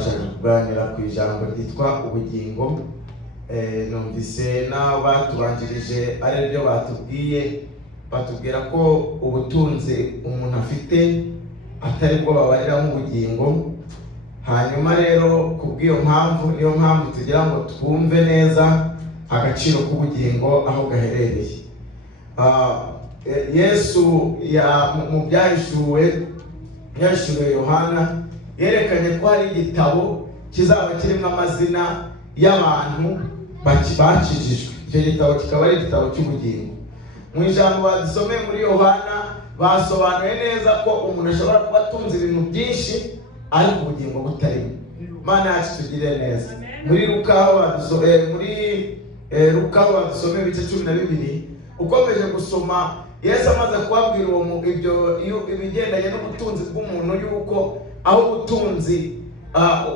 kuganira ku ijambo ryitwa ubugingo. Numvise n'abatubanjirije ari byo batubwira ko ubutunzi umuntu afite atari bwo babarira nk'ubugingo. Hanyuma rero kubw'iyo mpamvu niyo mpamvu tugira ngo twumve neza agaciro k'ubugingo aho gaherereye. Yesu mu byahishuwe Yohana yerekanye ko hari igitabo kizaba kirimo amazina y'abantu bakijijwe. Icyo gitabo kikaba ari igitabo cy'ubugingo. Mu ijambo badusomeye muri Yohana basobanuye neza ko umuntu ashobora kuba atunze ibintu byinshi ariko ubugingo butarimo. Mana yacu tugire neza. Muri Luka badusomeye ibice 12 ukomeje gusoma, Yesu amaze kubabwira ibigendanye n'ubutunzi bw'umuntu, yuko aho ubutunzi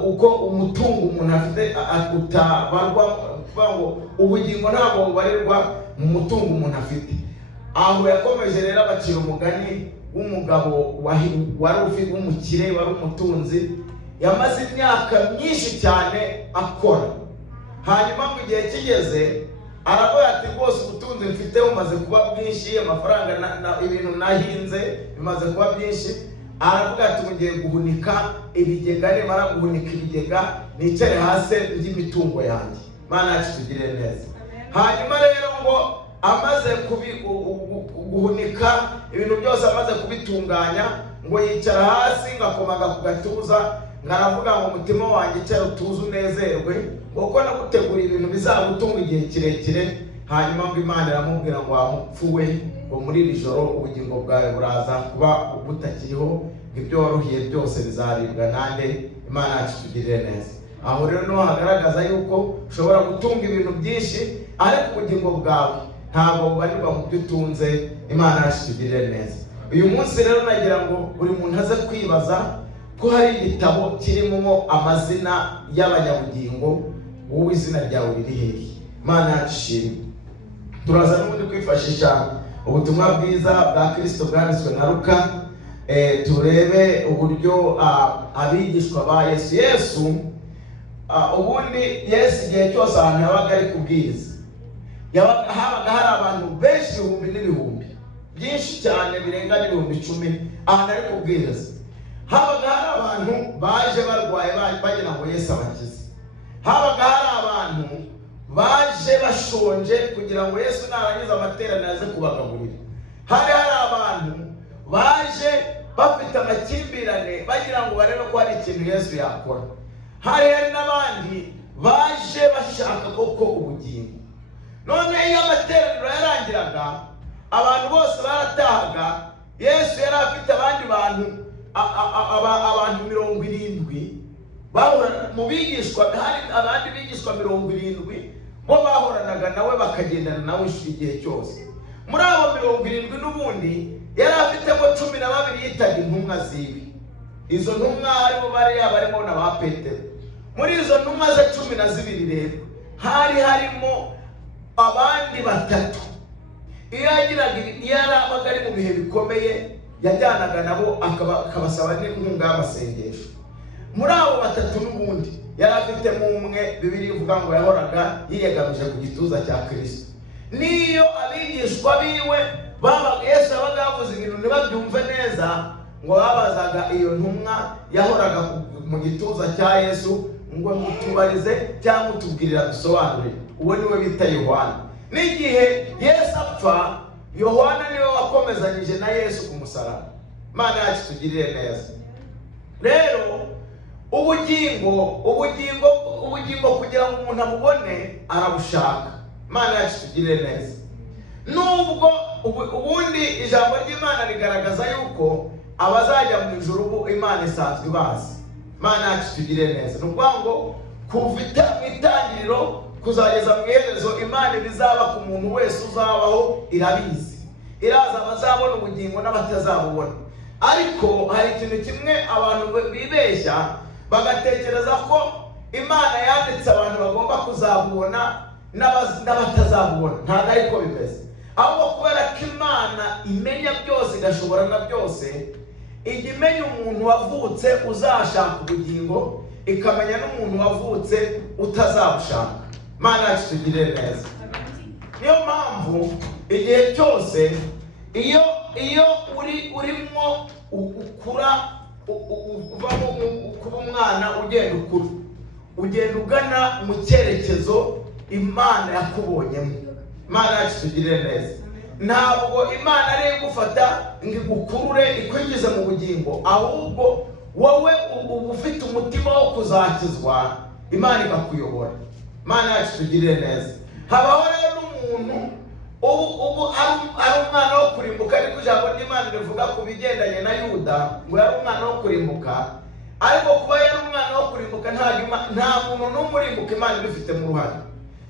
uko umutungo umuntu afite utabarwa, kuvuga ngo ubugingo ntabwo bubarirwa mu mutungo umuntu afite. Aho yakomeje rero abacira umugani w'umugabo wari ufite umukire, wari umutunzi, yamaze imyaka myinshi cyane akora. Hanyuma mu gihe kigeze aravuga ati rwose ubutunzi mfite bumaze kuba bwinshi, amafaranga ibintu nahinze bimaze kuba byinshi. Aravuga ati mugiye guhunika ibigega, nimara guhunika ibigega nicare hasi ry'imitungo yanjye. Mana yacu tugire neza. Hanyuma rero ngo amaze guhunika ibintu byose, amaze kubitunganya, ngo yicara hasi ngakomaga ku gatuza, ngaravuga ngo umutima wanjye icara utuze unezerwe, kuko nagutegura ibintu bizagutunga igihe kirekire. Hanyuma ngo Imana iramubwira ngo wamupfuwe, ngo muri iri joro ubugingo bwawe buraza kuba butakiriho, ibyo waruhiye byose bizaribwa nande. Imana yacu tugirire neza. Aho rero no hagaragaza yuko ushobora gutunga ibintu byinshi ariko ubugingo bwawe ntabwo bubarirwa mu byo utunze. Imana yacu tugirire neza. Uyu munsi rero nagira ngo buri muntu aze kwibaza ko hari igitabo kirimo amazina y'abanyabugingo. Wowe izina ryawe riri hehe? Imana yacu ishimwe. Turaza n'ubundi kwifashisha ubutumwa bwiza bwa Kristo bwanditswe na Luka, turebe uburyo abigishwa ba Yesu ubundi Yesu igihe cyose ahantu yabaga ari kubwiriza, habaga hari abantu benshi, ibihumbi n'ibihumbi byinshi cyane, birenga n'ibihumbi 10 ahantu ari kubwiriza. Habaga hari abantu baje barwaye bagira ngo Yesu abakize. Habaga hari abantu baje bashonje kugira ngo Yesu narangiza amateraniro aze kubagaburira. Hari abantu baje bafite amakimbirane bagira ngo barebe ko hari ikintu Yesu yakora. Hari n'abandi baje bashaka koko ubugingo. None iyo amateraniro yarangiraga, abantu bose baratahaga, Yesu yari afite abandi bantu abantu 70 bahora mu bigishwa. Hari abandi bigishwa 70 bo bahoranaga nawe bakagendana nawe igihe cyose. Muri abo 70 n'ubundi yari afitemo 12 yitaga intumwa ziwe. Izo ntumwa aribo barimo na ba Petero. Muri izo ntumwa ze 12 rero harimo abandi 3. Iyo yarabaga ari mu bihe bikomeye, yajyanaga nabo akabasaba n'inkunga y'amasengesho. Muri abo 3 n'ubundi yari afitemo umwe, Bibiliya ivuga ngo yahoraga yiyegamije ku gituza cya Kristo. Niyo abigishwa biwe Yesu yabaga yavuze ibintu ntibabyumve neza, ngo babazaga iyo ntumwa yahoraga mu gituza cya Yesu ngo mutubarize cyangwa utubwirira dusobanure. Uwo niwe bita Yohana. N'igihe Yesu apfa, Yohana niwe wakomezanyije na Yesu ku musaraba. Mana yacu tugirire neza. Rero ubugingo kugira ngo umuntu amubone arabushaka. Mana yacu tugirire neza. Nubwo ubundi ijambo ry'Imana rigaragaza yuko abazajya mu ijuru Imana isanzwe bazi. Mana yacu tugirire neza. Nukuvuga ngo kuva mu itangiriro kuzageza mu iherezo, Imana bizaba ku muntu wese uzabaho irabizi. Iraza abazabona ubugingo n'abatazabubona. Ariko hari ikintu kimwe abantu bibeshya, bagatekereza ko Imana yanditse abantu bagomba kuzabubona n'abatazabubona. Ntabwo ariko bimeze. Ahubwo kubera ko Imana imenya byose, igashobora na byose, ijya imenya umuntu wavutse uzashaka ubugingo, ikamenya n'umuntu wavutse utazabushaka. Imana yacu tugire neza. Niyo mpamvu igihe cyose iyo urimo ukura uva kuba umwana ugenda ugana mu cyerekezo Imana yakubonyemo. Imana yacu tugire neza. Ntabwo Imana ari igufata ngo igukurure ikwinjize mu bugingo, ahubwo wowe uba ufite umutima wo kuzakizwa, Imana ikakuyobora. Imana yacu tugire neza. Habaho rero n'umuntu ubu ari umwana wo kurimbuka, ariko ijambo ry'Imana rivuga ku bigendanye na Yuda ngo yari umwana wo kurimbuka. Ariko kuba yari umwana wo kurimbuka nta muntu n'umwe urimbuka Imana ibifitemo uruhare,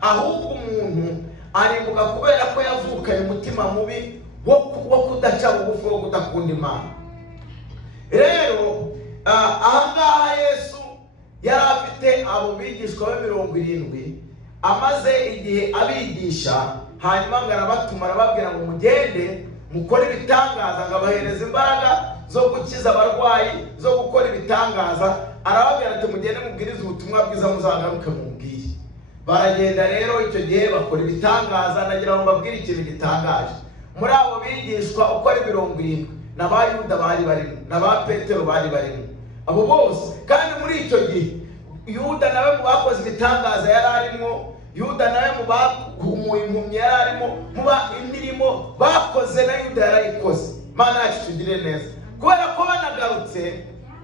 ahubwo umuntu arimbuka kubera ko yavukanye umutima mubi wo kudaca bugufi, wo kudakunda Imana. Rero ahangaha Yesu yari afite abo bigishwa be 70, amaze igihe abigisha, hanyuma ngo arabatuma arababwira ngo mugende mukore ibitangaza, ngo abahereza imbaraga zo gukiza abarwayi, zo gukora ibitangaza. Arababwira ati mugende mubwirize ubutumwa bwiza, muzagaruke mubwire. Baragenda rero icyo gihe bakora ibitangaza. Nagira ngo mbabwire ikintu gitangaje. Muri abo bigishwa uko ari 70, n'aba Yuda bari barimo, n'aba Petero bari barimo, abo bose. Kandi muri icyo gihe Yuda nawe mu bakoze ibitangaza yari arimo, Yuda nawe mu bahumuye impumyi yari arimo, mu imirimo bakoze na Yuda yarayikoze. Imana yacu tugire neza. Kubera ko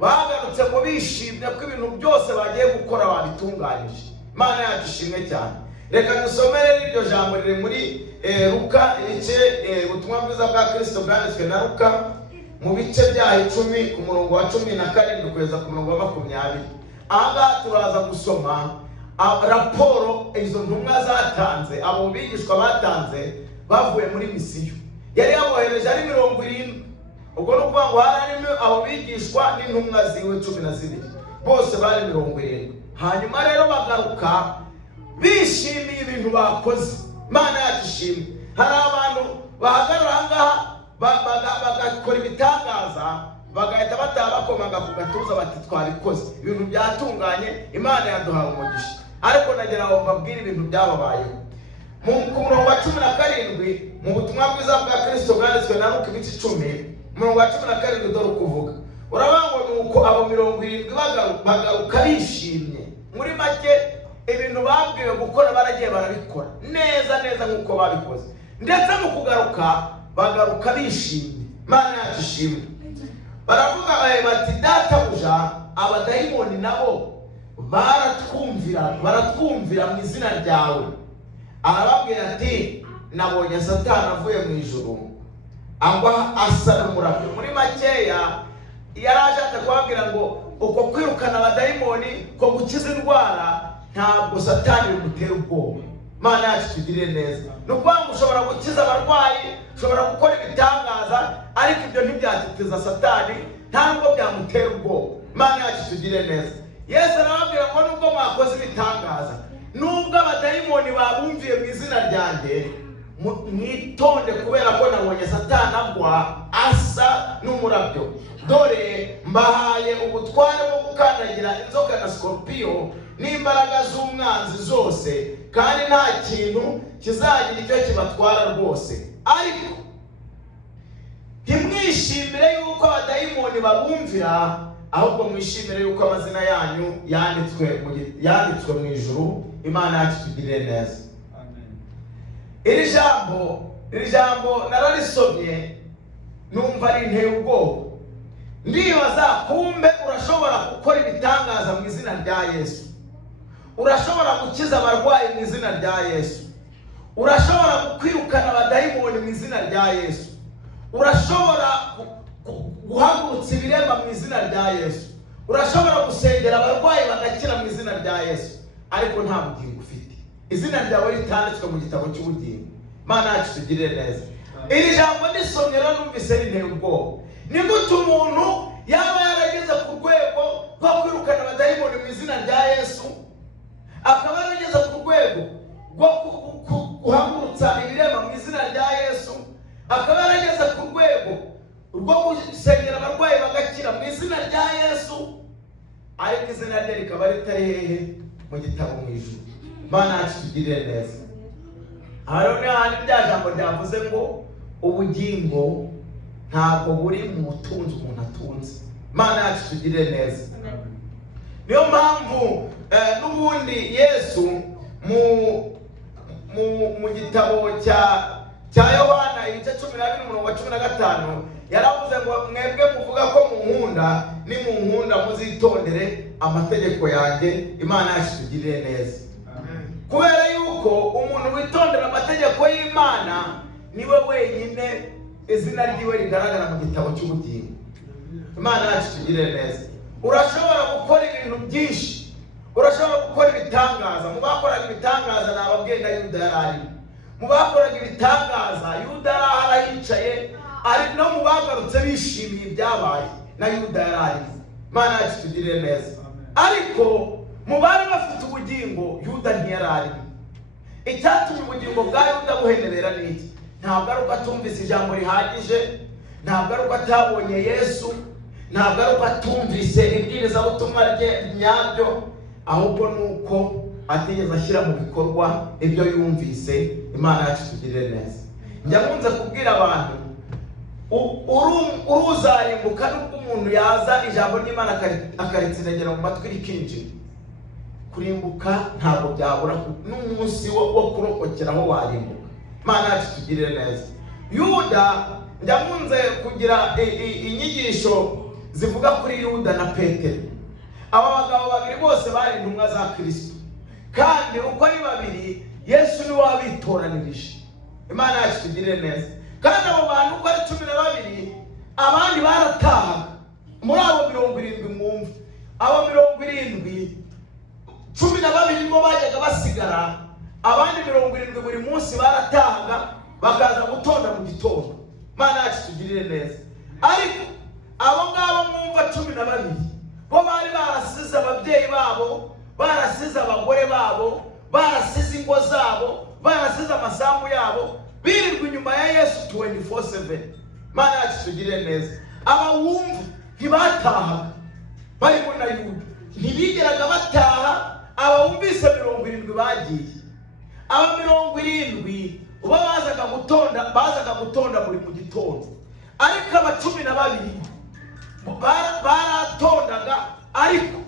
bagarutse ngo bishimye ko ibintu byose bagiye gukora babitunganyije. Imana yacu ishimwe cyane. Reka dusomere iryo jambo riri muri Luka, ubutumwa bwiza bwa Kristo bwanditswe na Luka mu bice bya 10 ku murongo wa 17 kugeza ku murongo wa 20. Aha turaza gusoma raporo izo ntumwa zatanze, abo bigishwa batanze bavuye muri misiyo. Yari yabohereje ari 70. Ubwo no kuvuga ngo harimo abo bigishwa n'intumwa ziwe 12, bose bari 70. Hanyuma rero bagaruka bishimiye ibintu bakoze. Imana yacu ishimwe. Hari abantu bahagarara ahangaha bagakora ibitangaza, bagahita bataha bakomaga ku gatuza bati twabikoze, ibintu byatunganye, Imana yaduhaye umugisha. Ariko nagira ngo mbabwire ibintu byababayeho. Ku murongo wa 17 mu butumwa bwiza bwa Kristo bwanditswe na Luka ibice 10, umurongo wa 17 dore ukuvuga. Urabangwa nuko abo 70 bagaruka bishimye. Muri make ibintu babwiwe gukora baragiye barabikora neza nk'uko babikoze, ndetse mu kugaruka bagaruka bishimye. Imana yacu ishimwe. Baravuga bati databuja abadayimoni nabo baratwumvira mu izina ryawe. Arababwira ati nabonye Satani avuye mu ijuru agwa asa n'umurabyo. Muri makeya yaraje kubabwira ngo uko kwirukana abadayimoni ko gukiza indwara ntabwo Satani bimutera ubwoba. Imana yacu tugire neza. Nukuvuga ngo ushobora gukiza abarwayi, ushobora gukora ibitangaza, ariko ibyo ntibyatitiza Satani, ntabwo byamutera ubwoba. Imana yacu tugire neza. Yesu arababwira ngo nubwo mwakoze ibitangaza, nubwo abadayimoni babumviye mu izina ryanjye, mwitonde kubera ko nabonye Satani agwa asa n'umurabyo. Dore mbahaye ubutware bwo gukandagira inzoka na skorpiyo n'imbaraga z'umwanzi zose, kandi nta kintu kizagira icyo kibatwara rwose. Ariko ntimwishimire yuko abadayimoni babumvira, ahubwo mwishimire yuko amazina yanyu yanditswe mu ijuru. Imana yacu tugire neza. Iri jambo nararisomye numva ari inteye ubwoba. Ndibaza kumbe urashobora gukora ibitangaza mu izina rya Yesu, urashobora gukiza abarwayi mu izina rya Yesu, urashobora kwirukana abadayimoni mu izina rya Yesu, urashobora guhagurutsa ibiremba mu izina rya Yesu, urashobora gusengera abarwayi bagakira mu izina rya Yesu, ariko nta bugingo ufite. Izina ryawe ritanditswe mu gitabo cy'ubugingo. Imana yacu tugire neza. Iri jambo nisomye rero numvise rinteye ubwoba. Ni gute umuntu yaba yarageze ku rwego rwo kwirukana abadayimoni mu izina rya Yesu, akaba yarageze ku rwego rwo guhagurutsa ibirema mu izina rya Yesu, akaba yarageze ku rwego rwo gusengera abarwayi bagakira mu izina rya Yesu, ariko izina rye rikaba ritari hehe mu gitabo mu ijuru. Imana yacu tugirire neza. Hano ni handi rya jambo ryavuze ngo ubugingo ntabwo buri mu butunzi umuntu atunze. Imana yacu tugirire neza. Niyo mpamvu n'ubundi Yesu mu gitabo cya Yohana ibice 12:15 yaravuze ngo mwebwe muvuga ko munkunda, ni munkunda muzitondere amategeko yanjye. Imana yacu tugirire neza. Kubera yuko umuntu witondera amategeko y'Imana niwe wenyine izina ryiwe rigaragara mu gitabo cy'ubugingo. Imana yacu tugirire neza. Urashobora gukora ibintu byinshi, urashobora gukora ibitangaza. Mu bakoraga ibitangaza nababwiye na Yuda yarari. Mu bakoraga ibitangaza Yuda yarari yicaye, ari no mu bagarutse bishimiye ibyabaye na Yuda yarari. Imana yacu tugirire neza. Ariko mu bari bafite ubugingo Yuda ntiyarari. Icyatumye ubugingo bwa Yuda buhenebera n'iki? Ntabwo ari uko atumvise ijambo rihagije, ntabwo ari uko atabonye Yesu, ntabwo ari uko atumvise ibwirizabutumwa rye nyabyo, ahubwo nuko atigeze ashyira mu bikorwa ibyo yumvise. Imana yacu tugirire neza. Njya nkunze kubwira abantu uruzarimbuka nubwo umuntu yaza ijambo ry'Imana akaritsinegera mu matwi rikinjira. Kurimbuka ntabwo byabura n'umunsi wo kurokokeraho warimbuka. Imana yacu tugirire neza. Yuda njya nkunze kugira inyigisho zivuga kuri Yuda na Petero. Aba bagabo babiri bose bari intumwa za Kristo, kandi uko ari babiri Yesu niwe wabitoranirije. Imana yacu tugirire neza. Kandi abo bantu uko ari 12 abandi baratahaga. Muri abo 70 mwumva, abo 70 12 nibo bajyaga basigara, abandi 70 buri munsi baratahaga bakaza gutonda mu gitondo. Imana yacu tugirire neza. Ariko abo ngabo mwumva 12 bo bari barasize ababyeyi babo, barasize abagore babo, barasize ingo zabo, barasize amasambu yabo, birirwa inyuma ya Yesu 24/7. Imana yacu tugirire neza. Aba wumva ntibatahaga barimo na Yuda, ntibigeraga bataha. Aba wumvise 70 bagiye, aba 70 uba bazaga gutonda muri mu gitondo. Ariko aba 12 baratondaga, ariko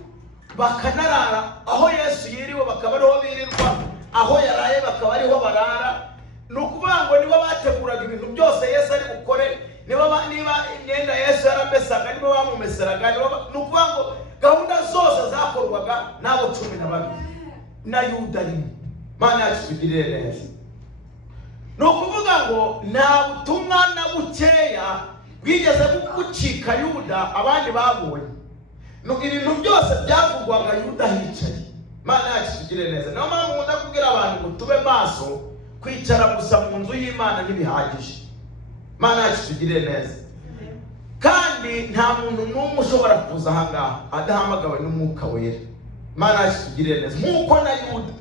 bakanarara aho Yesu yiriwe bakaba ariho birirwa, aho yaraye bakaba ariho barara. Nukuvuga ngo nibo bateguraga ibintu byose Yesu ari bukore, niba imyenda Yesu yaramesaga nibo bamumeseraga. Nukuvuga ngo gahunda zose zakorwaga n'abo 12 na Yuda rimwe. Imana yacu tugirire neza. Nukuvuga ngo nta butumwa na bukeya bwigeze gucika Yuda abandi babonye. Ibintu byose byavugwaga Yuda hicaye. Imana yacu tugirire neza. Niyo mpamvu nkunda kubwira abantu ngo tube maso, kwicara gusa mu nzu y'Imana ntibihagije. Imana yacu tugirire neza. Kandi nta muntu n'umwe ushobora kuza aha ngaha adahamagawe n'Umwuka Wera. Imana yacu tugirire neza. Nk'uko na Yuda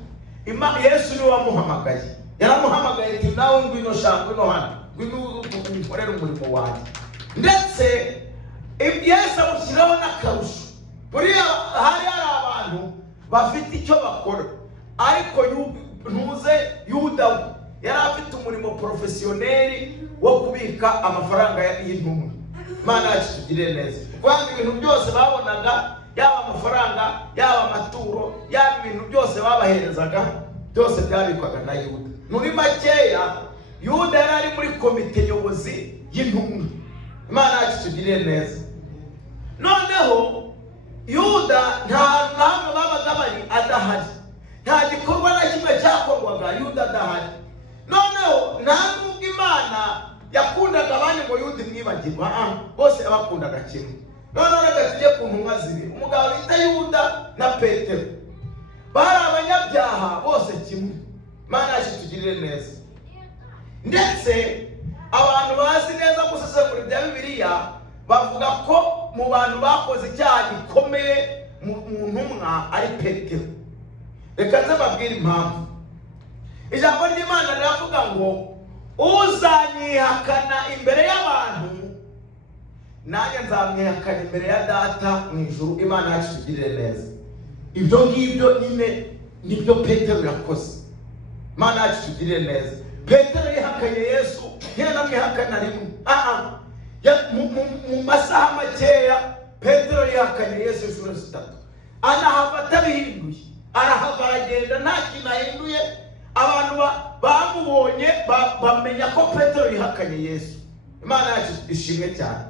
Yesu niwe wamuhamagaye. Yaramuhamagaye ati nawe ngwino shaka no hano, ngwino ukorere umurimo wanjye. Ndetse Yesu amushyiraho n'akarusho. Buriya hari abantu bafite icyo bakora, ariko ntuze Yuda yari afite umurimo professioneri wo kubika amafaranga y'intumwa. Imana yacu tugirire neza. Kwanga ibintu byose babonaga, yaba amafaranga, yaba amaturo, yaba ibintu byose babaherezaga, byose byabikwaga na Yuda. Muri makeya Yuda yari ari muri komite nyobozi y'intumwa. Imana yacu tugirire neza. Noneho Yuda nta namwe babaga bari adahari, nta gikorwa na kimwe cyakorwaga Yuda adahari. Noneho nta nubwo Imana yakundaga abandi ngo Yuda imwibagirwa, bose abakundaga kimwe. Noneho reka tujye ku ntumwa zibiri, umugabo bita Yuda na Petero. Bari abanyabyaha bose kimwe. Imana yacu tugirire neza. Ndetse abantu bazi neza gusesengura ibya Bibiliya bavuga ko mu bantu bakoze icyaha gikomeye mu ntumwa ari Petero. Reka nze babwire impamvu. Ijambo ry'Imana riravuga ngo uzanyihakana imbere y'abantu nanjye nzamwihakana imbere ya data mu ijuru. Imana yacu itugirire neza. Ibyo ngibyo nyine nibyo Petero yakoze. Imana yacu itugirire neza. Petero yihakanye Yesu ntiyanamwihakana rimwe. Mu masaha makeya Petero yihakanye Yesu inshuro 3. Anahava atabihinduye, arahava aragenda nta kintu ahinduye. Abantu bamubonye bamenya ko Petero yihakanye Yesu. Imana yacu ishimwe cyane.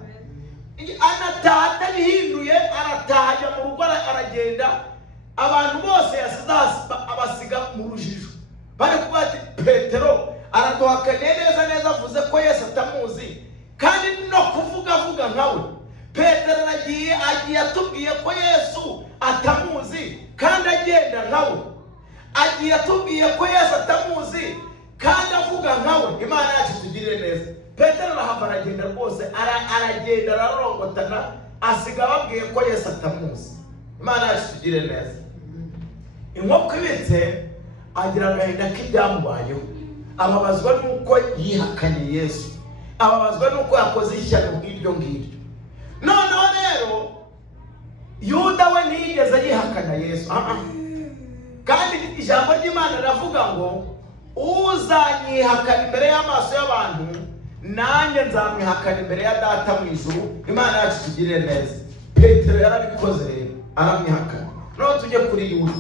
Anataha atabihinduye, arataha ajya mu rugo aragenda. Abantu bose yasize abasiga mu rujijo, bari kuvuga ati Petero araduhakanye neza avuze ko Yesu atamuzi, kandi no kuvuga nkawe. Petero agiye atubwiye ko Yesu atamuzi kandi agenda nkawe. Agiye atubwiye ko Yesu atamuzi kandi avuga nkawe. Imana yacu itugirire neza. Petero arahava aragenda rwose, aragenda ararongotana, asiga ababwiye ko Yesu atamuzi. Imana yacu itugirire neza. Inkoko ibitse agira agahinda k'ibyamubayeho, ababazwa nuko yihakanye Yesu, ababazwa nuko yakoze ishyano nk'iryo ngiryo. Noneho rero Yuda we ntiyigeze yihakana Yesu. Kandi ijambo ry'Imana riravuga ngo uzanyihakana imbere y'amaso y'abantu, nanjye nzamwihakana imbere ya data mu ijuru. Imana yacu itugirire neza. Petero yarabikoze rero, aramwihakana. Noneho tujye kuri Yuda.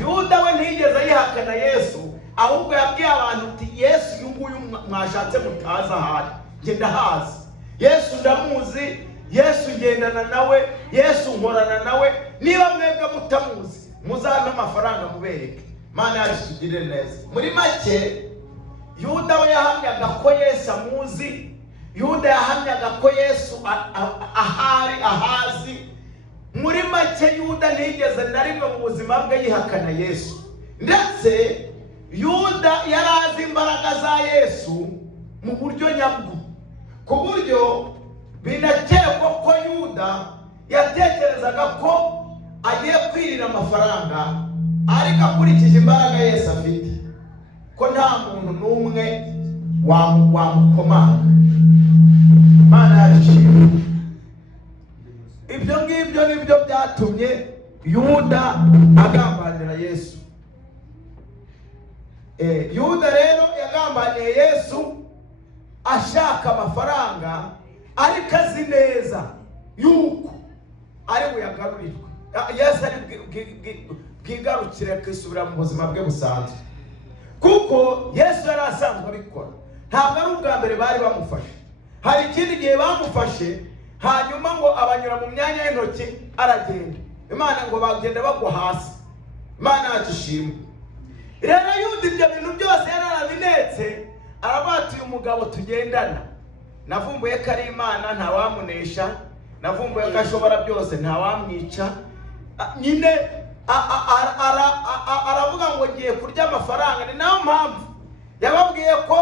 Yuda we ntiyigeze yihakana Yesu, ahubwo yabwiye abantu ati Yesu uyu nguyu mwashatse mutazi ahari, njye ndahazi. Yesu ndamuzi, Yesu ngendana nawe, Yesu nkorana nawe. Niba mwebwe mutamuzi, muzampe amafaranga mubereke. Imana yacu itugirire neza. Muri make Yuda we yahamyaga ko Yesu amuzi. Yuda yahamyaga ko Yesu ahari ahazi. Muri make Yuda ntiyigeze na rimwe mu buzima bwe yihakana Yesu. Ndetse Yuda yarazi imbaraga za Yesu mu buryo nyabwo, ku buryo binakekwa ko Yuda yatekerezaga ko agiye kwirira amafaranga, ariko akurikije imbaraga Yesu afite, ko nta muntu n'umwe wamukomanga. Imana yarishimye. Ibyo ngibyo nibyo byatumye Yuda agambanira Yesu. Yuda rero yagambaniye Yesu ashaka amafaranga, ariko azi neza yuko ari buyagarurirwe. Yesu ari bwigarukire akisubira mu buzima bwe busanzwe, kuko Yesu yari asanzwe abikora. Ntabwo ari ubwa mbere bari bamufashe. Hari ikindi gihe bamufashe, hanyuma ngo abanyura mu myanya y'intoki aragenda. Imana ngo bagenda bagwa hasi. Imana yacu ishimwe. Rero Yuda ibyo bintu byose yarabinetse, arabatuye umugabo tugendana. Navumbuye ko ari Imana ntawamunesha, navumbuye ko ashobora byose ntawamwica. Nyine aravuga ngo ngiye kurya amafaranga. Ni nayo mpamvu yababwiye ko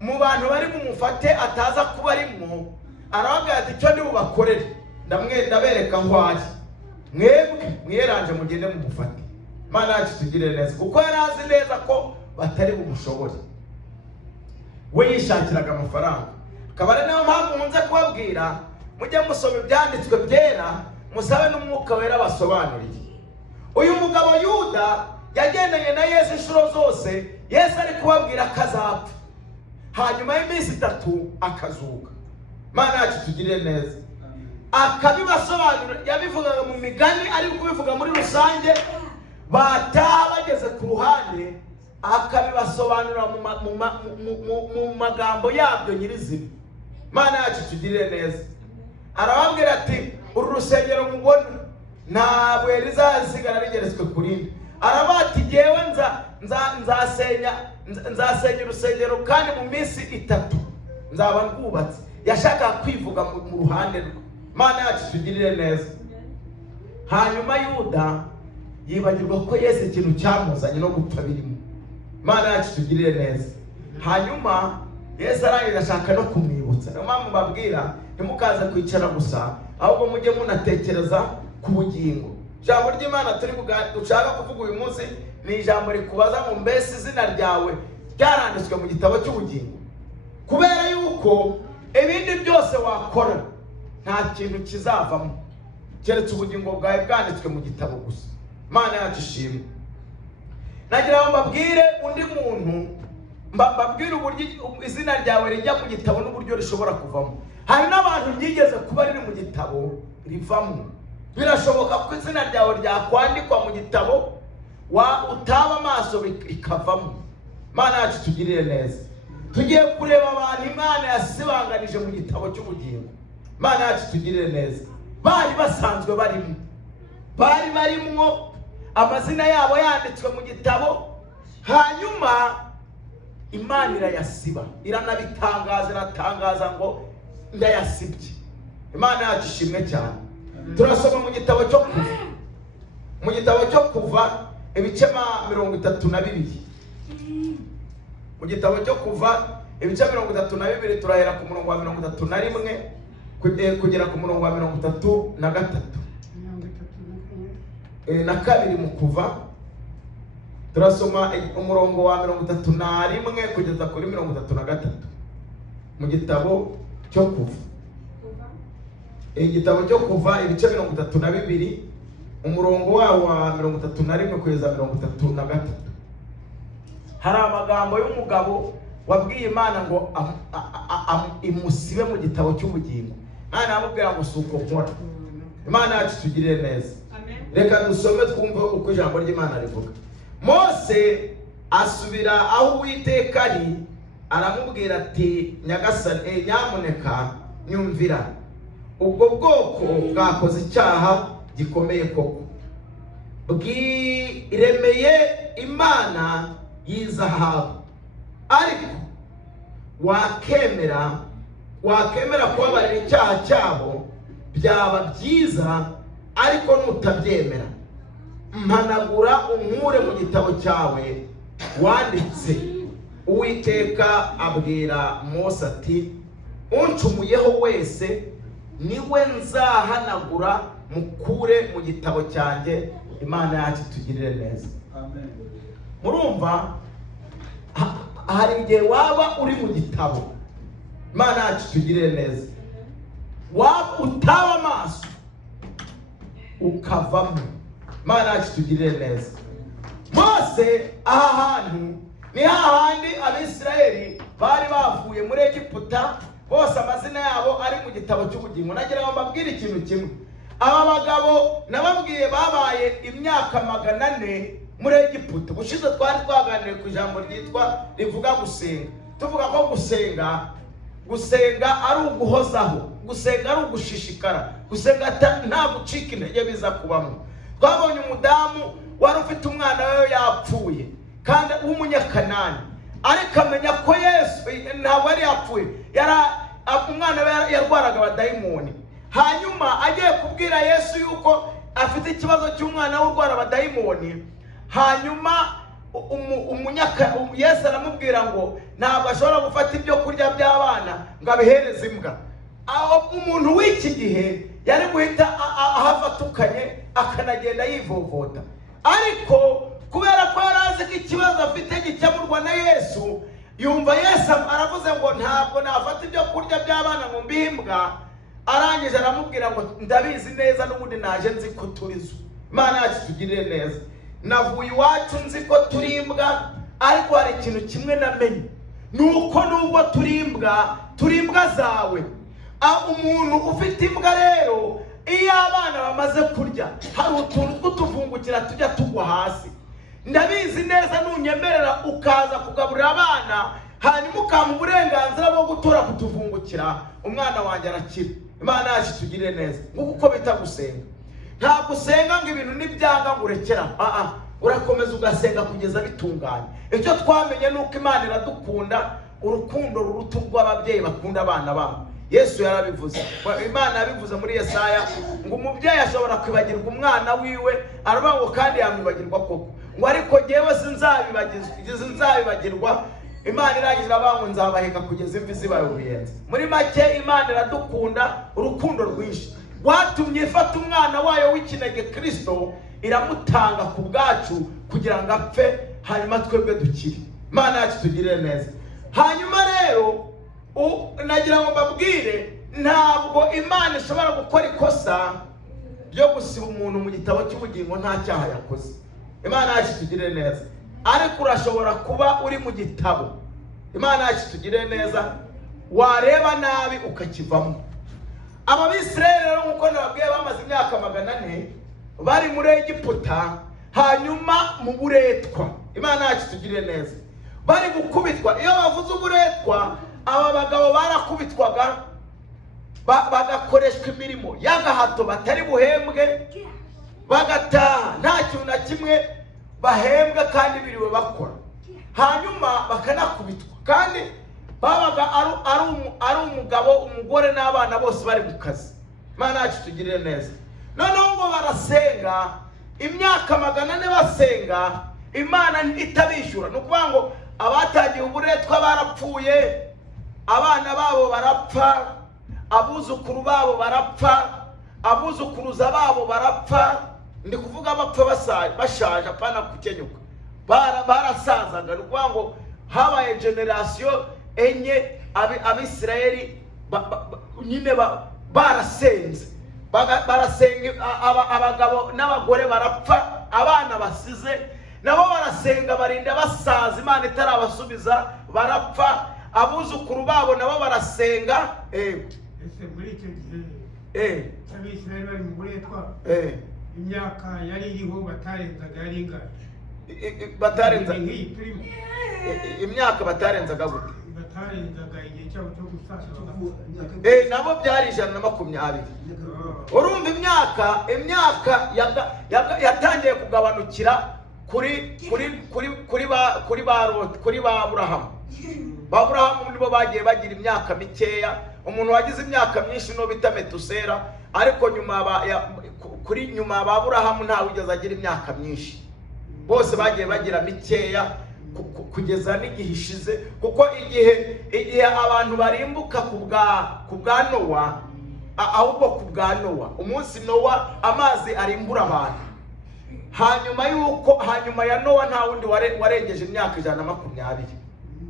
mu bantu bari mumufate ataza kuba arimo. Aravuga ati icyo ndi bubakorere ndabereka aho ari, mwebwe mwiranje mugende mumufate. Imana yacu itugirire neza, kuko yari azi neza ko batari bumushobore. We yishakiraga amafaranga. Akaba ari nayo mpamvu nkunze kubabwira mujye musoma ibyanditswe byera, musabe n'umwuka wera basobanuriye. Uyu mugabo Yuda yagendanye na Yesu inshuro zose. Yesu ari kubabwira ko azapfa, hanyuma y'iminsi 3 akazuka. Imana yacu itugirire neza. Akabibasobanura, yabivugaga mu migani, ari kubivuga muri rusange. Bataha bageze ku ruhande akabibasobanura mu magambo yabyo nyirizina. Imana yacu itugirire neza. Arababwira ati uru rusengero mubona ntabwo rizasigara rigeretswe ku rindi. Arabati jewe nzasenya urusengero kandi mu minsi 3 nzaba rwubatse. Yashaka kwivuga mu ruhande rwe. Imana yacu itugirire neza. Hanyuma Yuda yibagirwa ko Yesu ikintu cyamuzanye no gupfa birimo. Imana yacu itugirire neza. Hanyuma Yesu arangije ashaka no kumwibutsa. Niyo mpamvu mbabwira ntimukaze kwicara gusa, ahubwo mujye munatekereza ku bugingo. Ijambo ry'Imana dushaka kuvuga uyu munsi ni ijambo rikubaza ngo mbese izina ryawe ryaranditswe mu gitabo cy'ubugingo. Kubera yuko ibindi byose wakora nta kintu kizavamo keretse ubugingo bwawe bwanditswe mu gitabo gusa. Imana yacu ishimwe. Nagira ngo mbabwire undi muntu, mbabwire uburyo izina ryawe rijya mu gitabo n'uburyo rishobora kuvamo. Hari n'abantu byigeze kuba riri mu gitabo rivamo. Birashoboka ko izina ryawe ryakwandikwa mu gitabo utaba amaso ikavamo. Imana yacu tugirire neza. Tugiye kureba abantu Imana yasibanganije mu gitabo cy'ubugingo. Imana yacu tugirire neza. Bari basanzwe barimo amazina yabo yanditswe mu gitabo, hanyuma Imana irayasiba, iratangaza ngo ndayasibye. Imana yacu ishimwe cyane. Turasoma mu gitabo cyo Kuva, mu gitabo cyo Kuva ibice 32. Mu gitabo cyo Kuva ibice 32 turahera ku murongo wa 31 kugera ku murongo wa 33 na kabiri. Mu Kuva turasoma umurongo wa 31 kugeza kuri 33 mu gitabo cyo Kuva. Igitabo cyo Kuva ibice 32 umurongo wa 31 kugeza 33. Hari amagambo y'umugabo wabwiye Imana ngo imusibe mu gitabo cy'ubugingo. Imana amubwira ngo suko nkora. Imana yacu tugirire neza. Reka dusome twumve uko ijambo ry'Imana rivuga. Mose asubira aho Uwiteka ari, aramubwira ati, Nyagasani, nyamuneka nyumvira. Ubwo bwoko bwakoze icyaha gikomeye koko, bwiremeye Imana y'izahabu. Ariko wakemera kubabarira icyaha cyabo, byaba byiza. Ariko nutabyemera, mpanagura unkure mu gitabo cyawe wanditse. Uwiteka abwira Mose ati, uncumuyeho wese niwe nzahanagura mukure mu gitabo cyanjye. Imana yacu tugirire neza. Amen. Murumva, hari igihe waba uri mu gitabo, Imana yacu tugirire neza, waba utaba amaso ukavamo. Imana yacu tugirire neza. Mose aha hantu ni hahandi Abisirayeli bari bavuye muri Egiputa, bose amazina yabo ari mu gitabo cy'ubugingo. Nagira ngo mbabwire ikintu kimwe. Aba bagabo nababwiye babaye imyaka 400 muri Egiputa. Bushize twari twaganiriye ku ijambo rivuga gusenga. Tuvuga ko gusenga ari uguhozaho, gusenga ari ugushishikara, gusenga nta gucika intege biza kubamo. Twabonye umudamu wari ufite umwana we yapfuye kandi w'umunyakanani, ariko amenya ko Yesu ntabwo yari yapfuye, umwana we yarwaraga abadayimoni. Hanyuma agiye kubwira Yesu yuko afite ikibazo cy'umwana we urwara abadayimoni, hanyuma Yesu aramubwira ngo ntabwo ashobora gufata ibyo kurya by'abana ngo abihereze imbwa. Aho umuntu w'iki gihe yari guhita ahafatukanye akanagenda yivovota, ariko kubera ko yari azi ko ikibazo afite gikemurwa na Yesu, yumva Yesu aravuze ngo ntabwo nafata ibyo kurya by'abana ngo mbihe imbwa. Arangije aramubwira ngo ndabizi neza n'ubundi naje nzi ko turizo. Imana yacu tugirire neza. Navuye iwacu nzi ko turi imbwa, ariko hari ikintu kimwe namenye, nuko nubwo turi imbwa zawe. Umuntu ufite imbwa rero, iyo abana bamaze kurya, hari utuntu tw'utuvungukira tujya tugwa hasi. Ndabizi neza nunyemerera ukaza kugaburira abana, hanyuma ukampa uburenganzira bwo gutora kutuvungukira, umwana wanjye arakira. Imana yacu tugirire neza. Nguko bita gusenga. Nta gusenga ngo ibintu nibyanga ngo urekera. Urakomeza ugasenga kugeza bitunganye. Icyo twamenye nuko Imana iradukunda, urukundo ruruta urw'ababyeyi bakunda abana babo. Yesu yarabivuze. Imana yabivuze muri Yesaya ngo umubyeyi ashobora kwibagirwa umwana wiwe, aravuga ngo kandi yamwibagirwa koko. Ngo ariko jyewe sinzabibagirwa. Imana iragira abantu nzabaheka kugeza imvi zibaye uruyenzi. Muri make Imana iradukunda urukundo rwinshi, watumye ifata umwana wayo w'ikinege Kristo iramutanga ku bwacu kugira ngo apfe, hanyuma twebwe dukire. Imana yacu tugirire neza. Hanyuma rero nagira ngo mbabwire ntabwo Imana ishobora gukora ikosa ryo gusiba umuntu mu gitabo cy'ubugingo nta cyaha yakoze. Imana yacu tugire neza. Ariko urashobora kuba uri mu gitabo, Imana yacu tugire neza, wareba nabi ukakivamo. Abisirayeli rero nkuko nababwiye bamaze imyaka 400 bari muri Egiputa, hanyuma mu buretwa. Imana yacu tugire neza. Bari gukubitwa. Iyo bavuze uburetwa, aba bagabo barakubitwaga bagakoreshwa imirimo y'agahato batari buhembwe, bagataha nta kintu na kimwe bahembwa kandi biriwe bakora, hanyuma bakanakubitwa. Kandi babaga ari umugabo, umugore n'abana bose bari mu kazi. Imana yacu tugirire neza. Noneho ngo barasenga imyaka 400 basenga, Imana itabishyura. Ni ukuvuga ngo abatangiye uburetwa barapfuye, abana babo barapfa, abuzukuru babo barapfa, abuzukuruza babo barapfa. Ndi kuvuga bapfa bashaje, apana kukenyuka, barasazaga. Ni ukuvuga ngo habaye generation enye Abisirayeli nyine barasenze, barasenga, abagabo n'abagore barapfa, abana basize nabo barasenga barinda basaza, Imana itarabasubiza, barapfa, abuzukuru babo nabo barasenga. Ese muri icyo gihe Abisirayeli bari mu buretwa, imyaka yari iriho batarenzaga yari ingahe? Batarenza nk'iyi turimo, imyaka batarenzaga gute? batarenzaga igihe cyabo cyo gusaza. Nabo byari 120. Urumva imyaka yatangiye kugabanukira kuri ba Aburahamu. Aburahamu nibo bagiye bagira imyaka mikeya. Umuntu wagize imyaka myinshi no bita Metusera, ariko nyuma ba Aburahamu nta wigeze agira imyaka myinshi. Bose bagiye bagira mikeya kugeza n'igihe ishize, kuko igihe abantu barimbuka ku bwa Nowa, ahubwo ku bwa Nowa, umunsi Nowa amazi arimbura abantu, hanyuma ya Nowa nta wundi warengeje imyaka 120.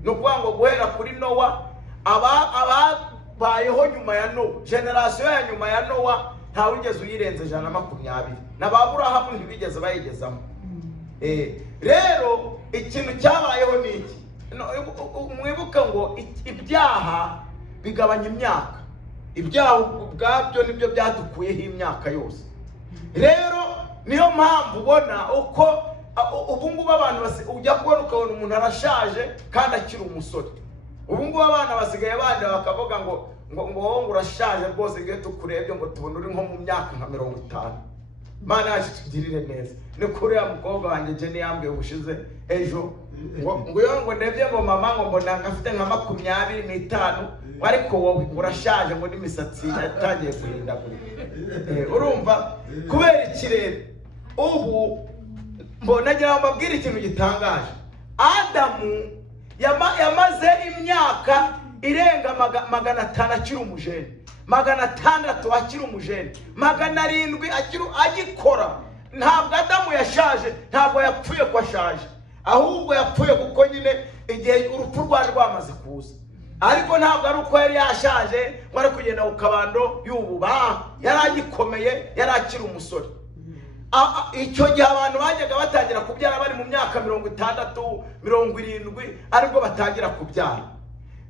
Ni ukuvuga ngo guhera kuri Nowa ababayeho nyuma ya Nowa, generation ya nyuma ya Nowa nta wigeze uyirenze 120, na ba Aburahamu ntibigeze bayigezamo. Rero ikintu cyabayeho ni iki? Mwibuka ngo ibyaha bigabanya imyaka, ibyaha ubwabyo nibyo byadukuyeho imyaka yose. Rero niyo mpamvu ubona uko ubungubu abantu ujya kubona ukabona umuntu arashaje kandi akiri umusore. Ubungubu abana basigaye bandi bakavuga ngo wowe urashaje rwose, ngiye tukurebye ngo tubone uri nko mu myaka nka 50. Imana yacu tugirire neza. Ni kuri ya mukobwa wanjye Jenny yambwiye ubushize ejo ngo ndebye ngo mama ngo mbona afite nka 25, ariko wowe urashaje ngo n'imisatsi yatangiye guhindagurika. Urumva kubera ikirere. Ubu nagira mbabwire ikintu gitangaje. Adamu yamaze imyaka irenga 500 akiri umujene, 600 akiri umujene, 700 agikora. Ntabwo Adamu yashaje, ntabwo yapfuye ko ashaje, ahubwo yapfuye kuko nyine igihe urupfu rwari rwamaze kuza. Ariko ntabwo ari uko yari yashaje ngo ari kugenda ku kabando y'ububa, yari agikomeye, yari akiri umusore. Icyo gihe abantu bajyaga batangira kubyara bari mu myaka 60, 70, ariko batangira kubyara.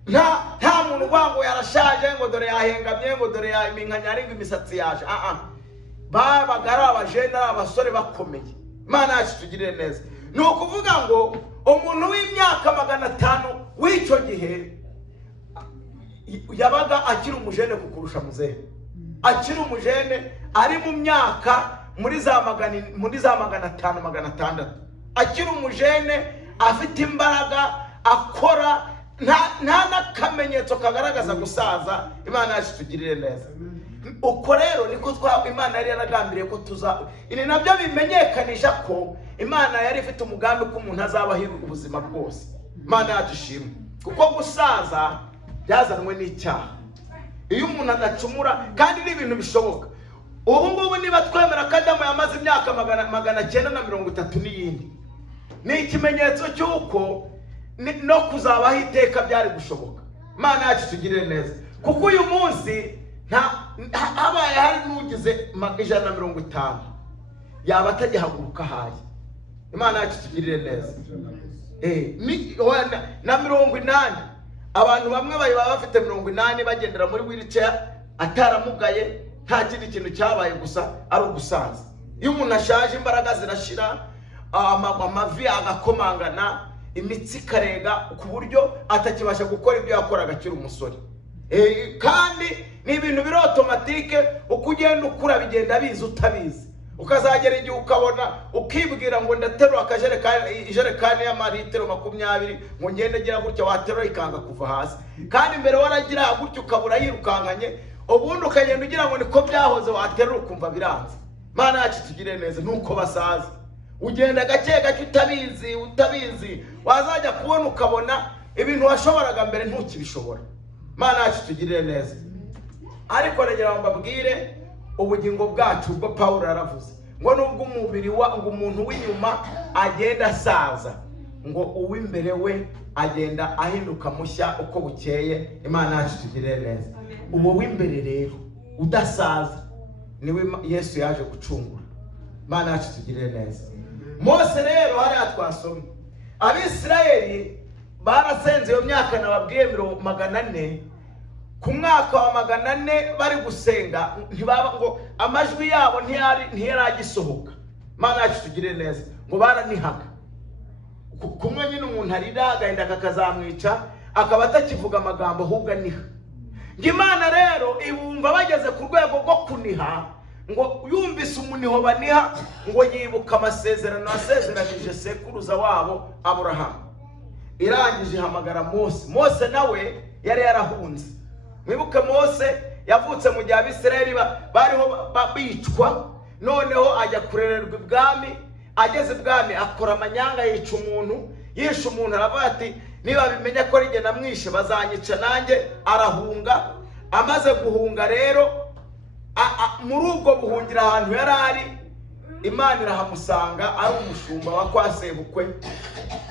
Nta muntu ngo yarashaje ngo dore yahengamye ngo dore yaminkanya ngo imisatsi yaje. Babaga ari abajene, abasore bakomeye. Imana yacu tugirire neza. Ni ukuvuga ngo umuntu w'imyaka 500 w'icyo gihe yabaga akiri umujene kukurusha muzehe, akiri umujene, ari mu myaka muri za 500, 600, akiri umujene, afite imbaraga, akora, nta nakamenyetso kagaragaza gusaza. Imana yacu tugirire neza. Uko rero niko Imana yari yaragambiriye ko ini nabyo bimenyekanisha ko Imana yari ifite umugambi ko umuntu azabaho ubuzima bwose. Imana yacu ishimwe, kuko gusaza byazanwe n'icyaha. Iyo umuntu adacumura, kandi n'ibintu bishoboka. Ubu ngubu niba twemera ko Adamu yamaze imyaka 930 n'iyindi, ni ikimenyetso cy'uko no kuzabaho iteka byari gushoboka. Imana yacu tugirire neza, kuko uyu munsi habaye hari n'ugize 150 yaba atagihaguruka haye. Imana yacu tugirire neza. Na 80 abantu bamwe baba bafite 80 bagendera muri wheelchair ataramugaye, nta kindi kintu cyabaye gusa ari ugusaza. Iyo umuntu ashaje imbaraga zirashira, amavi agakomangana, imitsi karega ku buryo atakibasha gukora ibyo yakoraga akiri umusore. Kandi ni ibintu biri automatique, uko ugenda ukura bigenda biza utabizi. Ukazagera igihe ukabona ukibwira ngo ndaterura ijerekani y'amaritiro 20 ngo ngende gira gutya, waterura ikanga kuva hasi. Kandi mbere waragira gutya ukabura yirukankanye, ubundi ukagenda ugira ngo niko byahoze, waterura ukumva biranze. Mana yacu tugire neza, nuko basaza. Ugenda gake gake utabizi, wazajya kubona ukabona ibintu washoboraga mbere ntukibishobora. Mana yacu tugire neza. Ariko nagira ngo mbabwire ubugingo bwacu ubwo Paulo yaravuze ngo nubwo umubiri ngo umuntu w'inyuma agenda asaza, ngo uw'imbere we agenda ahinduka mushya uko bukeye. Imana yacu tugire neza. Uwo w'imbere rero udasaza niwe Yesu yaje gucungura. Imana yacu tugire neza. Mose rero hariya twasomye Abisirayeli barasenze iyo myaka nababwiye 400. Ku mwaka wa 400 bari gusenga, ntibaba ngo amajwi yabo ntiyaragisohoka. Mana yacu tugire neza. Ngo baranihaga kumwe nyine umuntu arira agahinda kakazamwica, akaba atakivuga amagambo ahubwo aniha. Imana rero ibumva bageze ku rwego rwo kuniha, ngo yumvise umuniho baniha, ngo yibuka amasezerano yasezeranije sekuruza wabo Aburahamu. Irangije ihamagara Mose nawe yari yarahunze. Mwibuke Mose yavutse mu gihe Abisirayeli bariho bicwa, noneho ajya kurererwa ibwami. Ageze ibwami akora amanyanga, yisha umuntu aravuga ati niba bimenya ko rige namwishe bazanyica nanjye. Arahunga. Amaze guhunga rero muri ubwo buhungira ahantu yari ari, Imana irahamusanga ari umushumba wa kwa sebukwe.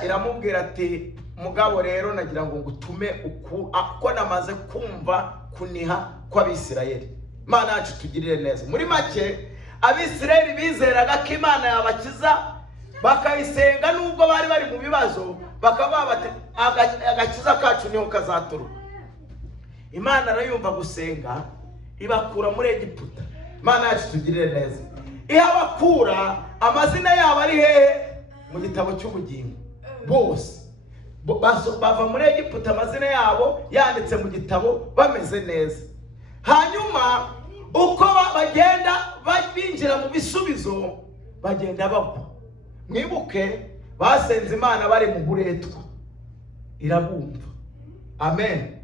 Iramubwira ati mugabo rero nagira ngo ngutume uko namaze kumva kuniha kw'Abisirayeli. Imana yacu tugirire neza. Muri make Abisirayeli bizeraga ko Imana yabakiza, bakayisenga nubwo bari mu bibazo, bakavuga bati agakiza kacu niho kazaturuka. Imana arayumva gusenga, ibakura muri Egiputa. Imana yacu tugirire neza. Ihabakura, amazina yabo ari hehe? Mu gitabo cy'ubugingo. Bose bava muri Egiputa, amazina yabo yanditse mu gitabo, bameze neza. Hanyuma uko bagenda binjira mu bisubizo, bagenda bagwa. Mwibuke basenze Imana bari mu buretwa, irabumva. Amen.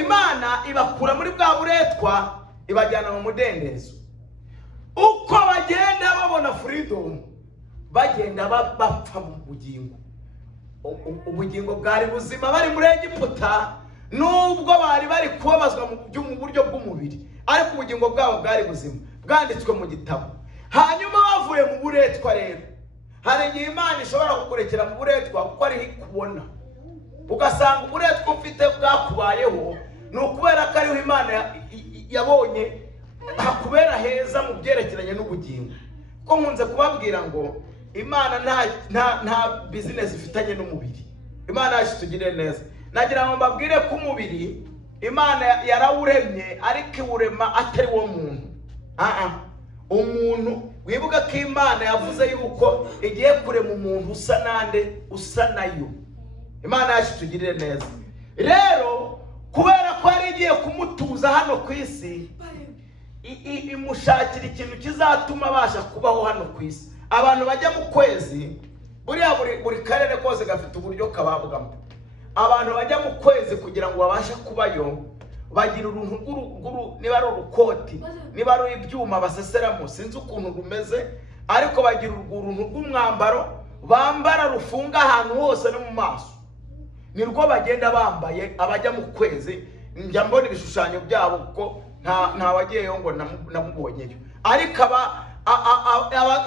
Imana ibakura muri bwa buretwa, ibajyana mu mudendezo. Uko bagenda babona freedom, bagenda bapfa mu bugingo. Ubugingo bwari buzima bari muri Egiputa, nubwo bari kubabazwa mu buryo bw'umubiri, ariko ubugingo bwabo bwari buzima, bwanditswe mu gitabo. Hanyuma bavuye mu buretwa rero, hari igihe Imana ishobora kukurekera mu buretwa kuko ari kubona, ugasanga uburetwa ufite bwakubayeho ni ukubera ko ariho Imana yabonye hakubera heza mu byerekeranye n'ubugingo. Ko nkunze kubabwira ngo Imana nta business ifitanye n'umubiri. Imana yacu tugire neza. Nagira ngo mbabwire ko umubiri Imana yarawuremye, ariko iwurema atari wo muntu. Umuntu wibuka ko Imana yavuze yuko igiye kurema umuntu usa nande, usa nayo. Imana yacu tugire neza. Rero kubera ko ari igiye kumutuza hano ku isi, imushakira ikintu kizatuma abasha kubaho hano ku isi. Abantu bajya mu kwezi, buri karere kose gafite uburyo kababwamo. Abantu bajya mu kwezi kugira ngo babashe kubayo, bagira uruntu niba ari urukoti, niba ari ibyuma baseseramo, sinzi ukuntu rumeze, ariko bagira uruntu rw'umwambaro bambara rufunga ahantu hose no mu maso. Nirwo bagenda bambaye abajya mu kwezi. Njya mbona ibishushanyo byabo kuko nta wagiyeyo ngo namubonyeyo, ariko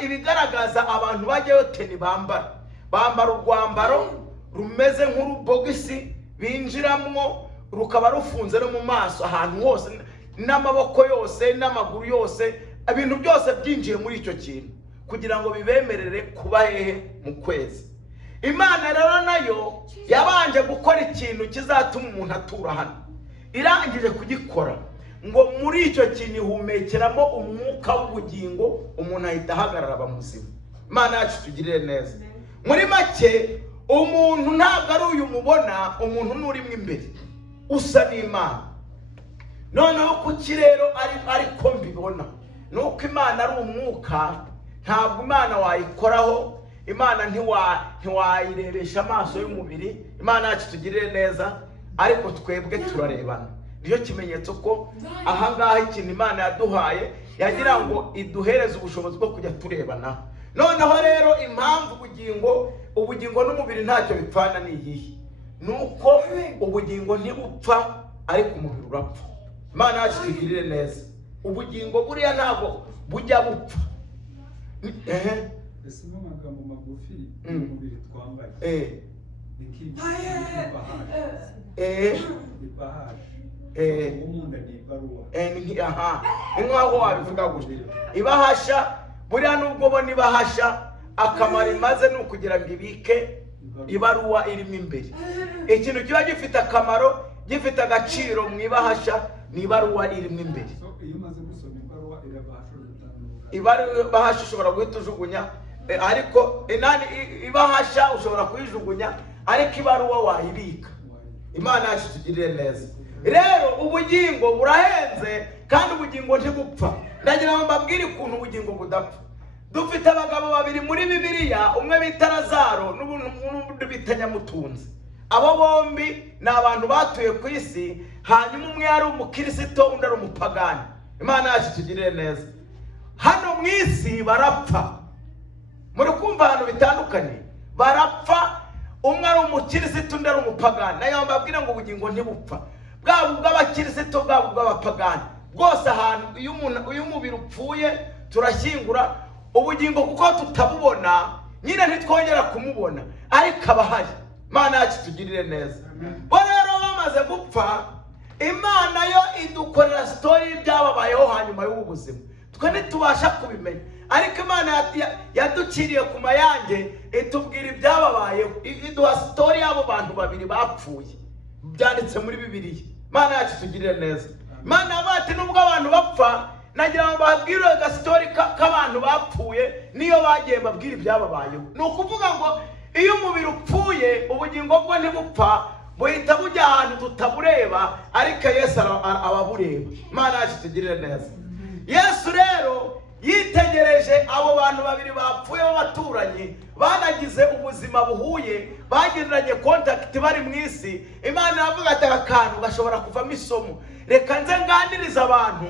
ibigaragaza abantu bajyayo teni bambara urwambaro rumeze nk'urubogisi binjiramo, rukaba rufunze no mu maso ahantu hose. n'amaboko yose n'amaguru yose, ibintu byose byinjiye muri icyo kintu kugira ngo bibemerere kuba hehe mu kwezi. Imana rero nayo yabanje gukora ikintu kizatuma umuntu atura hano. Irangije kugikora ngo muri icyo kintu ihumekeramo umwuka w'ubugingo, umuntu ahita ahagarara aba muzima. Imana yacu tugirire neza. Muri make umuntu ntabwo ari uyu mubona, umuntu n'urimo imbere usa n'Imana. Noneho kuki rero ariko mbibona nuko Imana ari umwuka, ntabwo Imana wayikoraho, Imana ntiwayirebesha amaso y'umubiri. Imana yacu tugirire neza, ariko twebwe turarebana. Niyo kimenyetso ko ahangaha ikintu Imana yaduhaye yagira ngo iduhereze ubushobozi bwo kujya turebana. Noneho rero impamvu ubugingo n'umubiri ntacyo bipfana ni iyihe? Nuko ubugingo ntibupfa ariko umubiri urapfa. Imana yacu tugirire neza. Ubugingo buriya ntabwo bujya bupfa. Ese mu magambo magufi umubiri twambaye nk'aho wabivuga gutya. Ibahasha buriya nubwo bona ibahasha akamaro imaze ni ukugira ngo ibike ibaruwa irimo imbere. Ikintu kiba gifite akamaro, gifite agaciro mu ibahasha ni ibaruwa irimo imbere. Iyo umaze gusoma ibaruwa ibahasha ushobora guhita ujugunya, ariko ibahasha ushobora kuyijugunya, ariko ibaruwa wayibika. Imana yacu tugirire neza. Rero ubugingo burahenze kandi ubugingo ntibupfa. Ndagira ngo mbabwire ukuntu ubugingo budapfa. Dufite abagabo babiri muri Bibiliya, umwe bita Lazaro n'undi bita Nyamutunzi. Abo bombi ni abantu batuye ku isi, hanyuma umwe yari umukristo undi ari umupagani. Imana yacu tugirire neza. Hano mu isi barapfa. Muri kumva ahantu bitandukanye barapfa, umwe ari umukristo undi ari umupagani. Nayo mbabwira ngo ubugingo ntibupfa, bwaba ubw'abakristo bwaba ubw'abapagani. Bwose ahantu iyo umubiri upfuye turashyingura. Ubugingo kuko tutabubona nyine ntitwongera kumubona, ariko abahari. Imana yacu tugirire neza. Bo rero bamaze gupfa, Imana yo idukorera story y'ibyababayeho hanyuma y'ubu buzima. Twe ntitubasha kubimenya, ariko Imana yaduciriye ku mayange itubwira ibyababayeho, iduha story y'abo bantu babiri bapfuye byanditse muri Bibiliya. Imana yacu tugirire neza. Imana yabati nubwo abantu bapfa, nagira ngo babwire aga story k'abantu bapfuye niyo bagiye babwira ibyababayeho. Ni ukuvuga ngo iyo umubiri upfuye ubugingo bwo ntibupfa, buhita bujya ahantu tutabureba, ariko Yesu ababureba. Imana yacu tugirire neza. Yesu rero yitegereje abo bantu babiri bapfuye b'abaturanyi, banagize ubuzima buhuye, bagiranye contact bari mu isi. Imana yavuga ati akantu gashobora kuvamo isomo, reka nze nganiriza abantu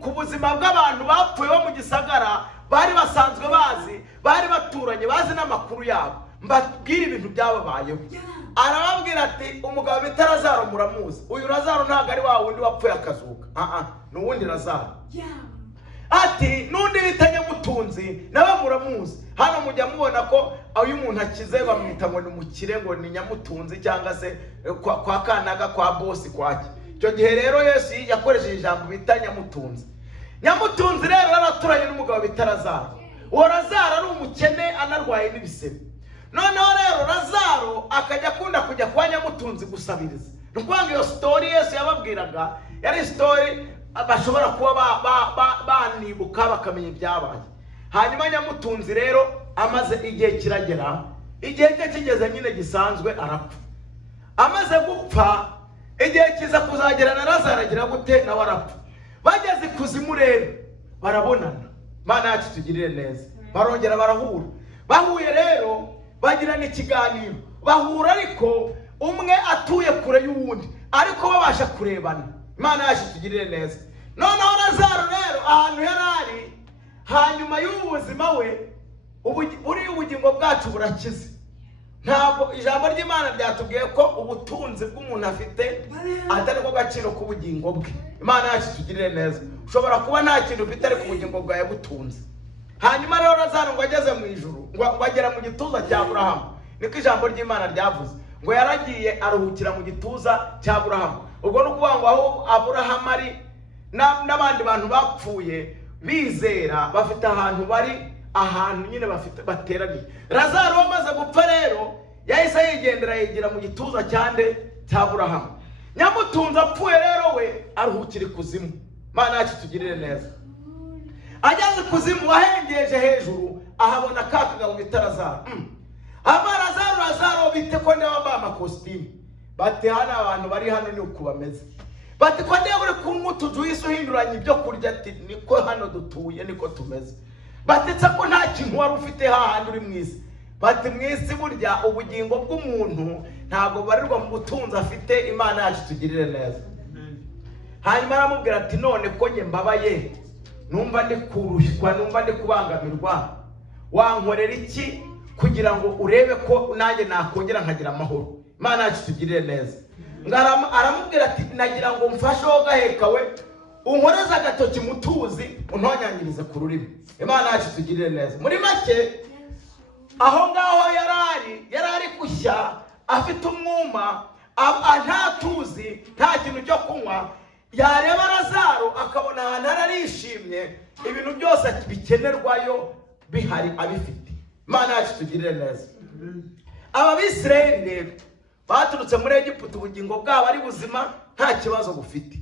ku buzima bw'abantu bapfuye bo mu gisagara, bari basanzwe bazi, bari baturanye, bazi n'amakuru yabo, mbabwire ibintu byababayeho. Arababwira ati umugabo bita Lazaro muramuzi. Uyu Lazaro ntabwo ari wa wundi wapfuye akazuka, ni uwundi Lazaro. Ati n'undi bita Nyamutunzi nawe muramuzi. Hano mujya mubona ko uyu umuntu akize bamwita ngo ni mukire, ngo ni Nyamutunzi, cyangwa se kwa Kanaga kwa bosi kwaki. Icyo gihe rero Yesu yakoresheje ijambo bita Nyamutunzi. Nyamutunzi rero yaraturanye n'umugabo bita Lazaro. Uwo Lazaro ari umukene anarwaye n'ibisebe. Noneho rero Lazaro akajya akunda kujya kwa Nyamutunzi gusabiriza. Nukwanga iyo story Yesu yababwiraga yari story bashobora kuba banibuka bakamenya ibyabaye. Hanyuma Nyamutunzi rero amaze igihe kiragera, igihe cye kigeze nyine gisanzwe arapfa. Amaze gupfa, igihe kiza kuzagera na Lazaro agira gute nawe arapfa. Bageze ikuzimu rero barabonana. Imana yacu tugirire neza. Barongera barahura. Bahuye rero bagirana ikiganiro. Bahura ariko umwe atuye kure y'uwundi, ariko babasha kurebana. Imana yacu tugirire neza. Noneho Lazaro rero ahantu yarari, hanyuma y'ubuzima we buri ubugingo bwacu burakize. Ntabwo ijambo ry'Imana ryatubwiye ko ubutunzi bw'umuntu afite atari ko gaciro k'ubugingo bwe. Imana yacu tugirire neza. Ushobora kuba nta kintu ufite ariko ubugingo bwawe butunze. Hanyuma rero Lazaro ngo ageze mu ijuru, ngo agera mu gituza cya Aburahamu. Niko ijambo ry'Imana ryavuze ngo yaragiye aruhukira mu gituza cya Aburahamu. Ubwo no kuvuga ngo aho Aburahamu ari n'abandi bantu bapfuye bizera bafite ahantu bari, ahantu nyine bafite bateraniye. Lazaro wamaze gupfa rero yahise yigendera yegera mu gituza cyande cya Aburahamu. Nyamutunze apfuye rero we aruhukira ikuzimu. Mana yacu tugirire neza. Ageze ikuzimu ahengeje hejuru ahabona ka kagabo bita Lazaro. Lazaro bite ko niba bambaye amakositimu. Bati hano abantu bari hano ni uko bameze. Bati ko niba uri kunywa utujuisi uhinduranya ibyo kurya, ati niko hano dutuye niko tumeze. Batitse ko nta kintu wari ufite hahandi uri mu isi. Bati mu isi burya ubugingo bw'umuntu ntabwo barirwa mu butunzi afite. Imana yacu tugirire neza. Hanyuma aramubwira ati none ko njye mbabaye, numva ndi kurushywa, numva ndi kubangamirwa, wankorera iki kugira ngo urebe ko nanjye nakongera nkagira amahoro? Imana yacu tugirire neza. Aramubwira ati nagira ngo mfasheho gahekawe unkoreze agatoki mutuzi untonyangirize ku rurimi. Imana yacu tugirire neza. Muri make aho ngaho yarari gushya afite umwuma, nta tuzi, nta kintu cyo kunywa. Yareba Lazaro akabona ahantu arishimye, ibintu byose bikenerwayo bihari abifite. Imana yacu tugirire neza. Aba Bisirayeli rero baturutse muri Egiputa ubugingo bwabo ari buzima, nta kibazo bufite.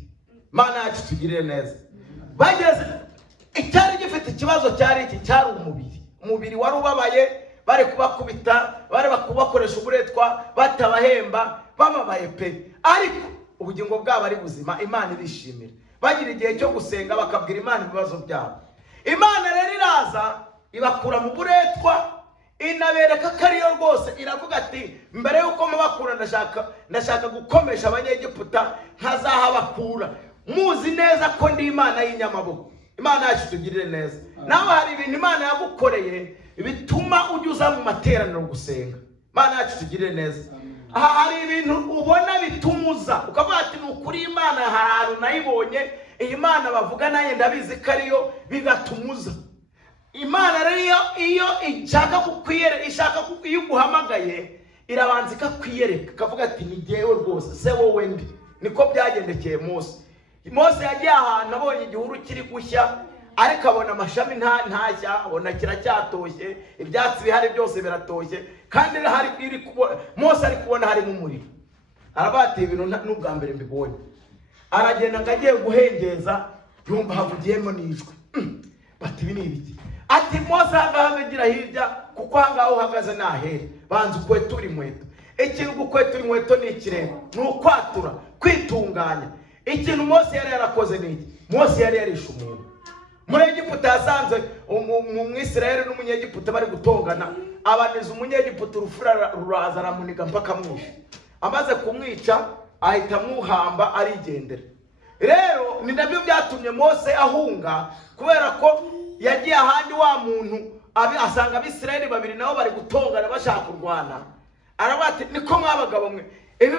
Imana yacu tugirire neza. Bageze icyari gifite ikibazo cyari iki, cyari umubiri wari ubabaye, bari kubakubita, bari kubakoresha uburetwa, batabahemba, bababaye pe. Ariko ubugingo bwabo ari buzima, Imana irishimira. Bagira igihe cyo gusenga bakabwira Imana ibibazo byabo. Imana rero iraza ibakura mu buretwa, inabereka ko ariyo rwose. Iravuga ati mbere yuko mubakura ndashaka gukomesha abanyegiputa nkazahabakura, muzi neza ko ndi Imana y'inyamaboko. Imana yacu tugirire neza. Nawe hari ibintu Imana yagukoreye bituma ujya mu materaniro gusenga. Imana yacu tugirire neza. Hari ibintu ubona bitumuza ukavuga ati nukuri Imana ahantu nayibonye, iyi Mana bavuga naye ndabizi ko ariyo, bigatumuza. Imana rero iyo ishaka iyo uguhamagaye irabanza ikakwiyereka, ikavuga ati ni jyewe rwose, se wowe ndi. Niko byagendekeye Mose yagiye ahantu abonye igihuru kiri gushya, ariko abona amashami ntashya, abona kiracyatoshye, ibyatsi bihari byose biratoshye, kandi Mose ari kubona harimo umuriro. Aravuga ati ibintu n'ubwa mbere mbibonye. Aragenda ngo agiye guhengeza, yumva havugiyemo n'ijwi. Bati ibi ni ibiki? Ati Mose ahagira hirya, kuko ahangaho uhagaze nahere, banza ukwetura inkweto. Ikintu gukwetura inkweto ni ikirere, ni ukwatura, kwitunganya. Ikintu Mose yari yarakoze ni iki? Mose yari yarishe umuntu. Muri Egiputa yasanze umwisirayeli n'umunyegiputa bari gutongana, abaniza umunyegiputa urufura ruraza aramuniga mpaka amwishe. Amaze kumwica ahita amuhamba arigendera. Rero ni nabyo byatumye Mose ahunga, kubera ko yagiye ahandi wa muntu asanga Abisirayeli babiri nabo bari gutongana bashaka kurwana. Aravuga ati niko mwabagabo mwe, ibi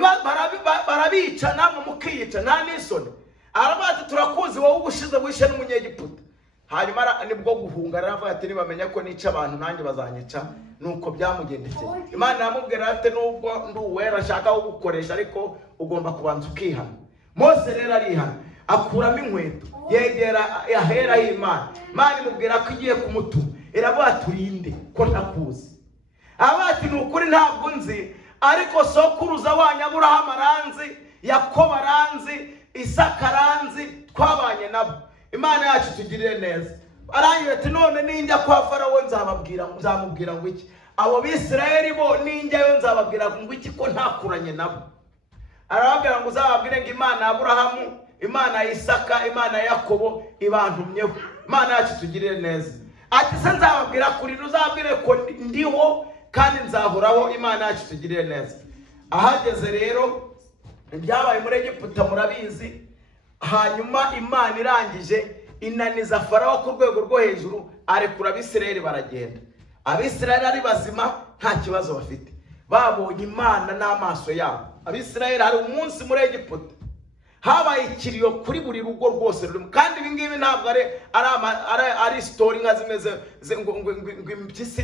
barabica namwe mukiyica nta n'isoni. Aravuga ati turakuzi wowe ubushize wishe n'umunyegiputa. Hanyuma nibwo guhunga aravuga ati nibamenya ko nica abantu nanjye bazanyica. Nuko byamugendekeye. Imana yamubwira ati nubwo ndi uwera ashaka gukoresha, ariko ugomba kubanza ukihana. Mose rero arihana, akuramo inkweto, yegera ahera h'Imana. Imana imubwira ko igiye kumutuma. Iravuga turinde ko ntakuzi. Aravuga ati nukuri ntabwo nzi, ariko sokuruza wanyu Aburahamu aranzi, Yakobo aranzi, Isaka aranzi, twabanye nabo. Imana yacu tugirire neza. Arangira ati none ninjya kwa Farawo nzamubwira ngo iki? Abo Bisirayeli bo ninjyayo nzababwira ngo iki ko ntakuranye nabo? Arababwira ngo uzababwire ngo Imana ya Aburahamu, Imana ya Isaka, Imana ya Yakobo ibantumyeho. Imana yacu tugirire neza. Ati se nzababwira kuri uzabwire ko ndiho kandi nzahoraho. Imana yacu tugirire neza. Ahageze rero ibyabaye muri Egiputa murabizi. Hanyuma Imana irangije inaniza Farawo ku rwego rwo hejuru, arekura Abisirayeli baragenda. Abisirayeli ari bazima, nta kibazo bafite, babonye Imana n'amaso yabo. Abisirayeli hari umunsi muri Egiputa habaye ikiriyo kuri buri rugo rwose rurimo. Kandi ibi ngibi ntabwo ari story nka zimeze ngo impyisi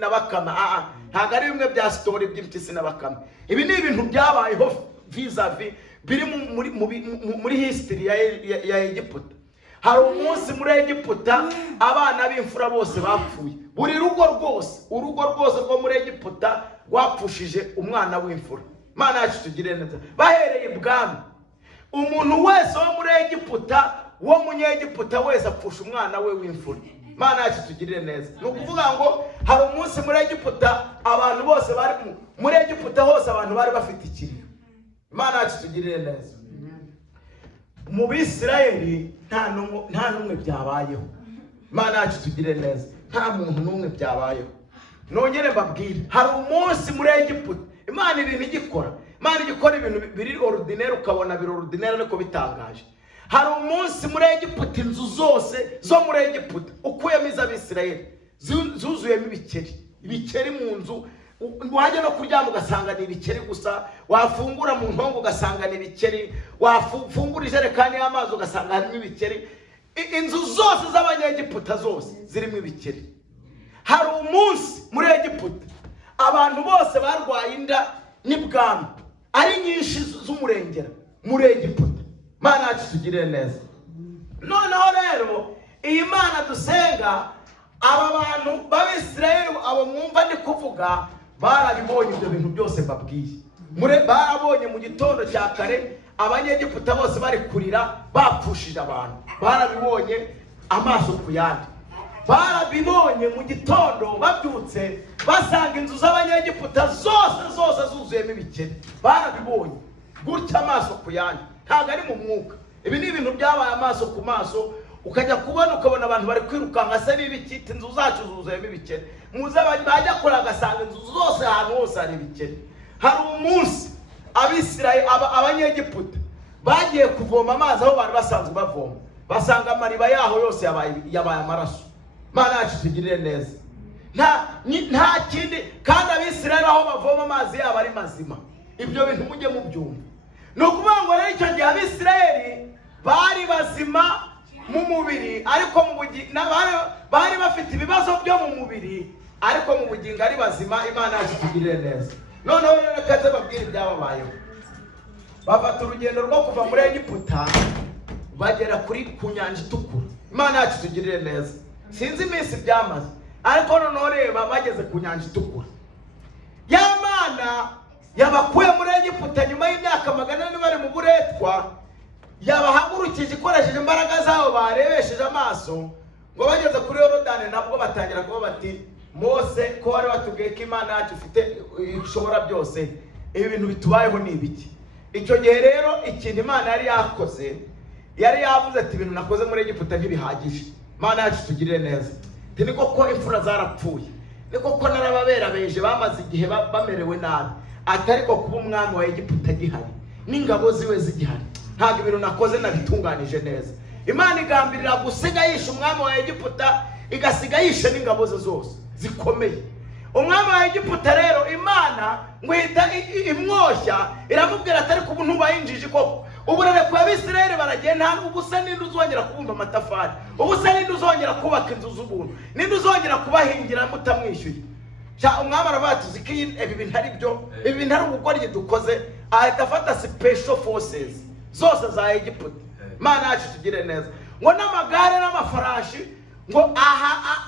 na bakama. Ntabwo ari bimwe bya story by'impyisi na bakama. Ibi ni ibintu byabayeho vis-a-vis biri muri history ya Egiputa. Hari umunsi muri Egiputa abana b'imfura bose bapfuye. Buri rugo rwose rwo muri Egiputa rwapfushije umwana w'imfura. Mana yacu tugire neza. Bahereye ibwami, umuntu wese wo muri Egiputa, wo munyegiputa wese apfusha umwana we w'imfura. Mana yacu tugire neza. Ni ukuvuga ngo hari umunsi muri Egiputa abantu bose bari muri Egiputa hose abantu bari bafite ikiriyo. Mana yacu tugire neza. Mu Bisirayeli nta numwe byabayeho. Mana yacu tugire neza. Nta muntu numwe byabayeho. Nongere mbabwire, hari umunsi muri Egiputa Imana ibintu igikora. Imana igikora ibintu biri ordinaire ukabona biri ordinaire ariko bitangaje. Hari umunsi muri Egiputa inzu zose zo muri Egiputa ukuyemo iz'Abisirayeli zuzuyemo ibikeri mu nzu. Wajya no kuryama ugasanga ni ibikeri gusa, wafungura mu ntongo ugasanga ni ibikeri, wafungura ijerekani y'amazi ugasanga harimo ibikeri. Inzu zose z'Abanyegiputa zose zirimo ibikeri. Hari umunsi muri Egiputa abantu bose barwaye inda n'ibwami ari nyinshi z'umurengera muri Egiputa. Mana yacu tugire neza. Noneho rero iyi Mana dusenga, aba bantu b'Abisirayeli abo mwumva ndi kuvuga barabibonye ibyo bintu byose mbabwiye. Barabonye mu gitondo cya kare Abanyegiputa bose bari kurira bapfushije abantu. Barabibonye amaso ku yandi. Barabibonye mu gitondo babyutse basanga inzu z'Abanyegiputa zose zuzuyemo ibikeri. Barabibonye gutya amaso ku yandi, ntabwo ari mu mwuka. Ibi ni ibintu byabaye amaso ku maso, ukajya ukabona abantu bari kwirukanka se n'ibikiti, inzu zacu zuzuyemo ibikeri. Muze bajya kora agasanga inzu zose ahantu hose hari ibikeri. Hari umunsi Abisirayeli Abanyegiputa bagiye kuvoma amazi aho bari basanzwe bavoma, basanga amariba yaho yose yabaye amaraso. Mana yacu tugirire neza. Nta kindi, kandi Abisirayeli aho bavoma amazi yabo ari mazima. Ibyo bintu mujye mubyumva. No kuvuga ngo rero icyo gihe Abisirayeli bari bazima mu mubiri, ariko mu bugingo bari bafite ibibazo byo mu mubiri, ariko mu bugingo ari bazima. Imana yacu tugirire neza. Noneho rero kaze babwire ibyababayeho. Bafata urugendo rwo kuva muri Egiputa bagera ku nyanja itukura. Imana yacu tugirire neza. Sinzi iminsi byamaze, ariko noneho reba bageze ku nyanja itukura. Ya Mana yabakuye muri Egiputa nyuma y'imyaka 400 bari mu buretwa, yabahagurukije ikoresheje imbaraga zabo barebesheje amaso, ngo bageze kuri Yorodani nabwo batangira kuba bati, Mose ko wari watubwiye ko Imana yacu ifite ishobora byose, ibi bintu bitubayeho ni ibiki? Icyo gihe rero ikintu Imana yari yakoze, yari yavuze ati ibintu nakoze muri Egiputa ntibihagije. Mana yacu tugirire neza. Niko ko imfura zarapfuye, niko ko narababerabeje bamaze igihe bamerewe nabi, atariko kuba umwami wa Egiputa gihari n'ingabo ziwe zigihari, ntabwo ibintu nakoze nabitunganije neza. Imana igambirira gusiga yishe umwami wa Egiputa, igasiga yishe n'ingabo ze zose zikomeye. Umwami wa Egiputa rero Imana ngwita imwoshya, iramubwira atari ku buntu bayinjije koko. Uburere kwa Abisirayeli baragenda, ubusa ninde uzongera kubumba amatafari, ubusa ninde uzongera kubaka inzu z'ubuntu, ninde uzongera kubahingira mutamwishyuye. Umwami aravuga ko ibi bintu ari byo, ibi bintu ari ubugoryi dukoze, ahita afata special forces zose za Egiputa. Mana yacu tugire neza. Ngo n'amagare n'amafarashi ngo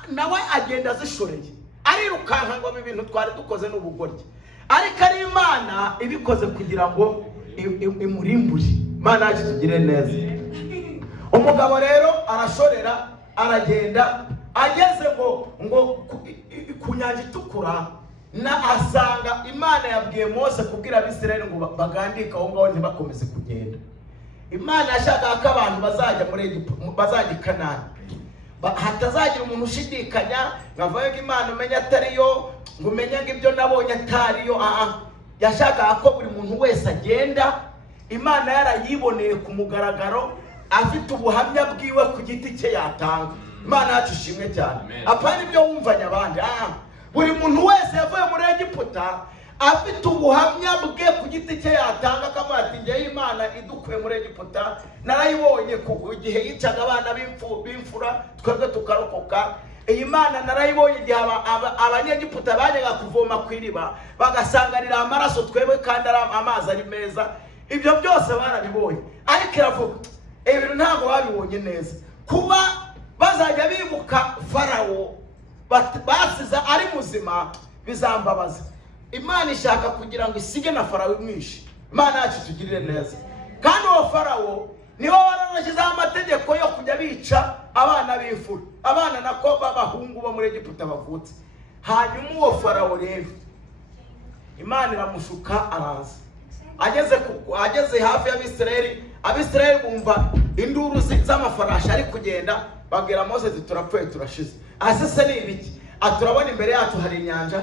nawe agenda zishoreye, arirukanka ngo ibi bintu twari dukoze n'ubugoryi, ariko ari Imana ibikoze kugira ngo imurimbure. Mana yacu tugire neza. Umugabo rero arashorera aragenda, ageze ngo ku nyanja itukura, na asanga Imana yabwiye Mose kubwira Abisirayeli ngo bagandike aho ngaho ntibakomeze kugenda. Imana yashakaga ko abantu bazajya muri Egiputa, bazajya i Kanani, hatazagira umuntu ushidikanya ngavuye ko Imana umenya atariyo, ngo umenya ngo ibyo nabonye atariyo. Yashakaga ko buri muntu wese agenda, Imana yarayiboneye ku mugaragaro, afite ubuhamya bwiwe ku giti cye yatanga. Imana yacu ishimwe cyane. Apana ibyo wumvanye abandi. Buri muntu wese yavuye muri Egiputa afite ubuhamya bwe ku giti cye yatanga, akavuga ati njye Imana idukuye muri Egiputa narayibonye ku gihe yicaga abana b'imfura twebwe tukarokoka. Iyi Mana narayibonye igihe Abanyegiputa bajyaga kuvoma ku iriba bagasanganira amaraso twebwe kandi ari amazi ari meza. ibyo byose barabibonye, ariko iravuga ibintu ntabwo babibonye neza. Kuba bazajya bibuka Farawo basiza ari muzima bizambabaza. Imana ishaka kugira ngo isige na Farawo imwishe. Imana yacu tugirire neza. Kandi uwo Farawo niho warashyizeho amategeko yo kujya bica abana b'imfura, abana nako b'abahungu bo muri Egiputa bavutse. Hanyuma uwo Farawo rero Imana iramushuka araza. Ageze hafi y'Abisirayeli, Abisirayeli bumva induru z'amafarashi ari kugenda, babwira Mose ati turapfuye turashize. Asese ni ibiki? Aturabona imbere yacu hari inyanja,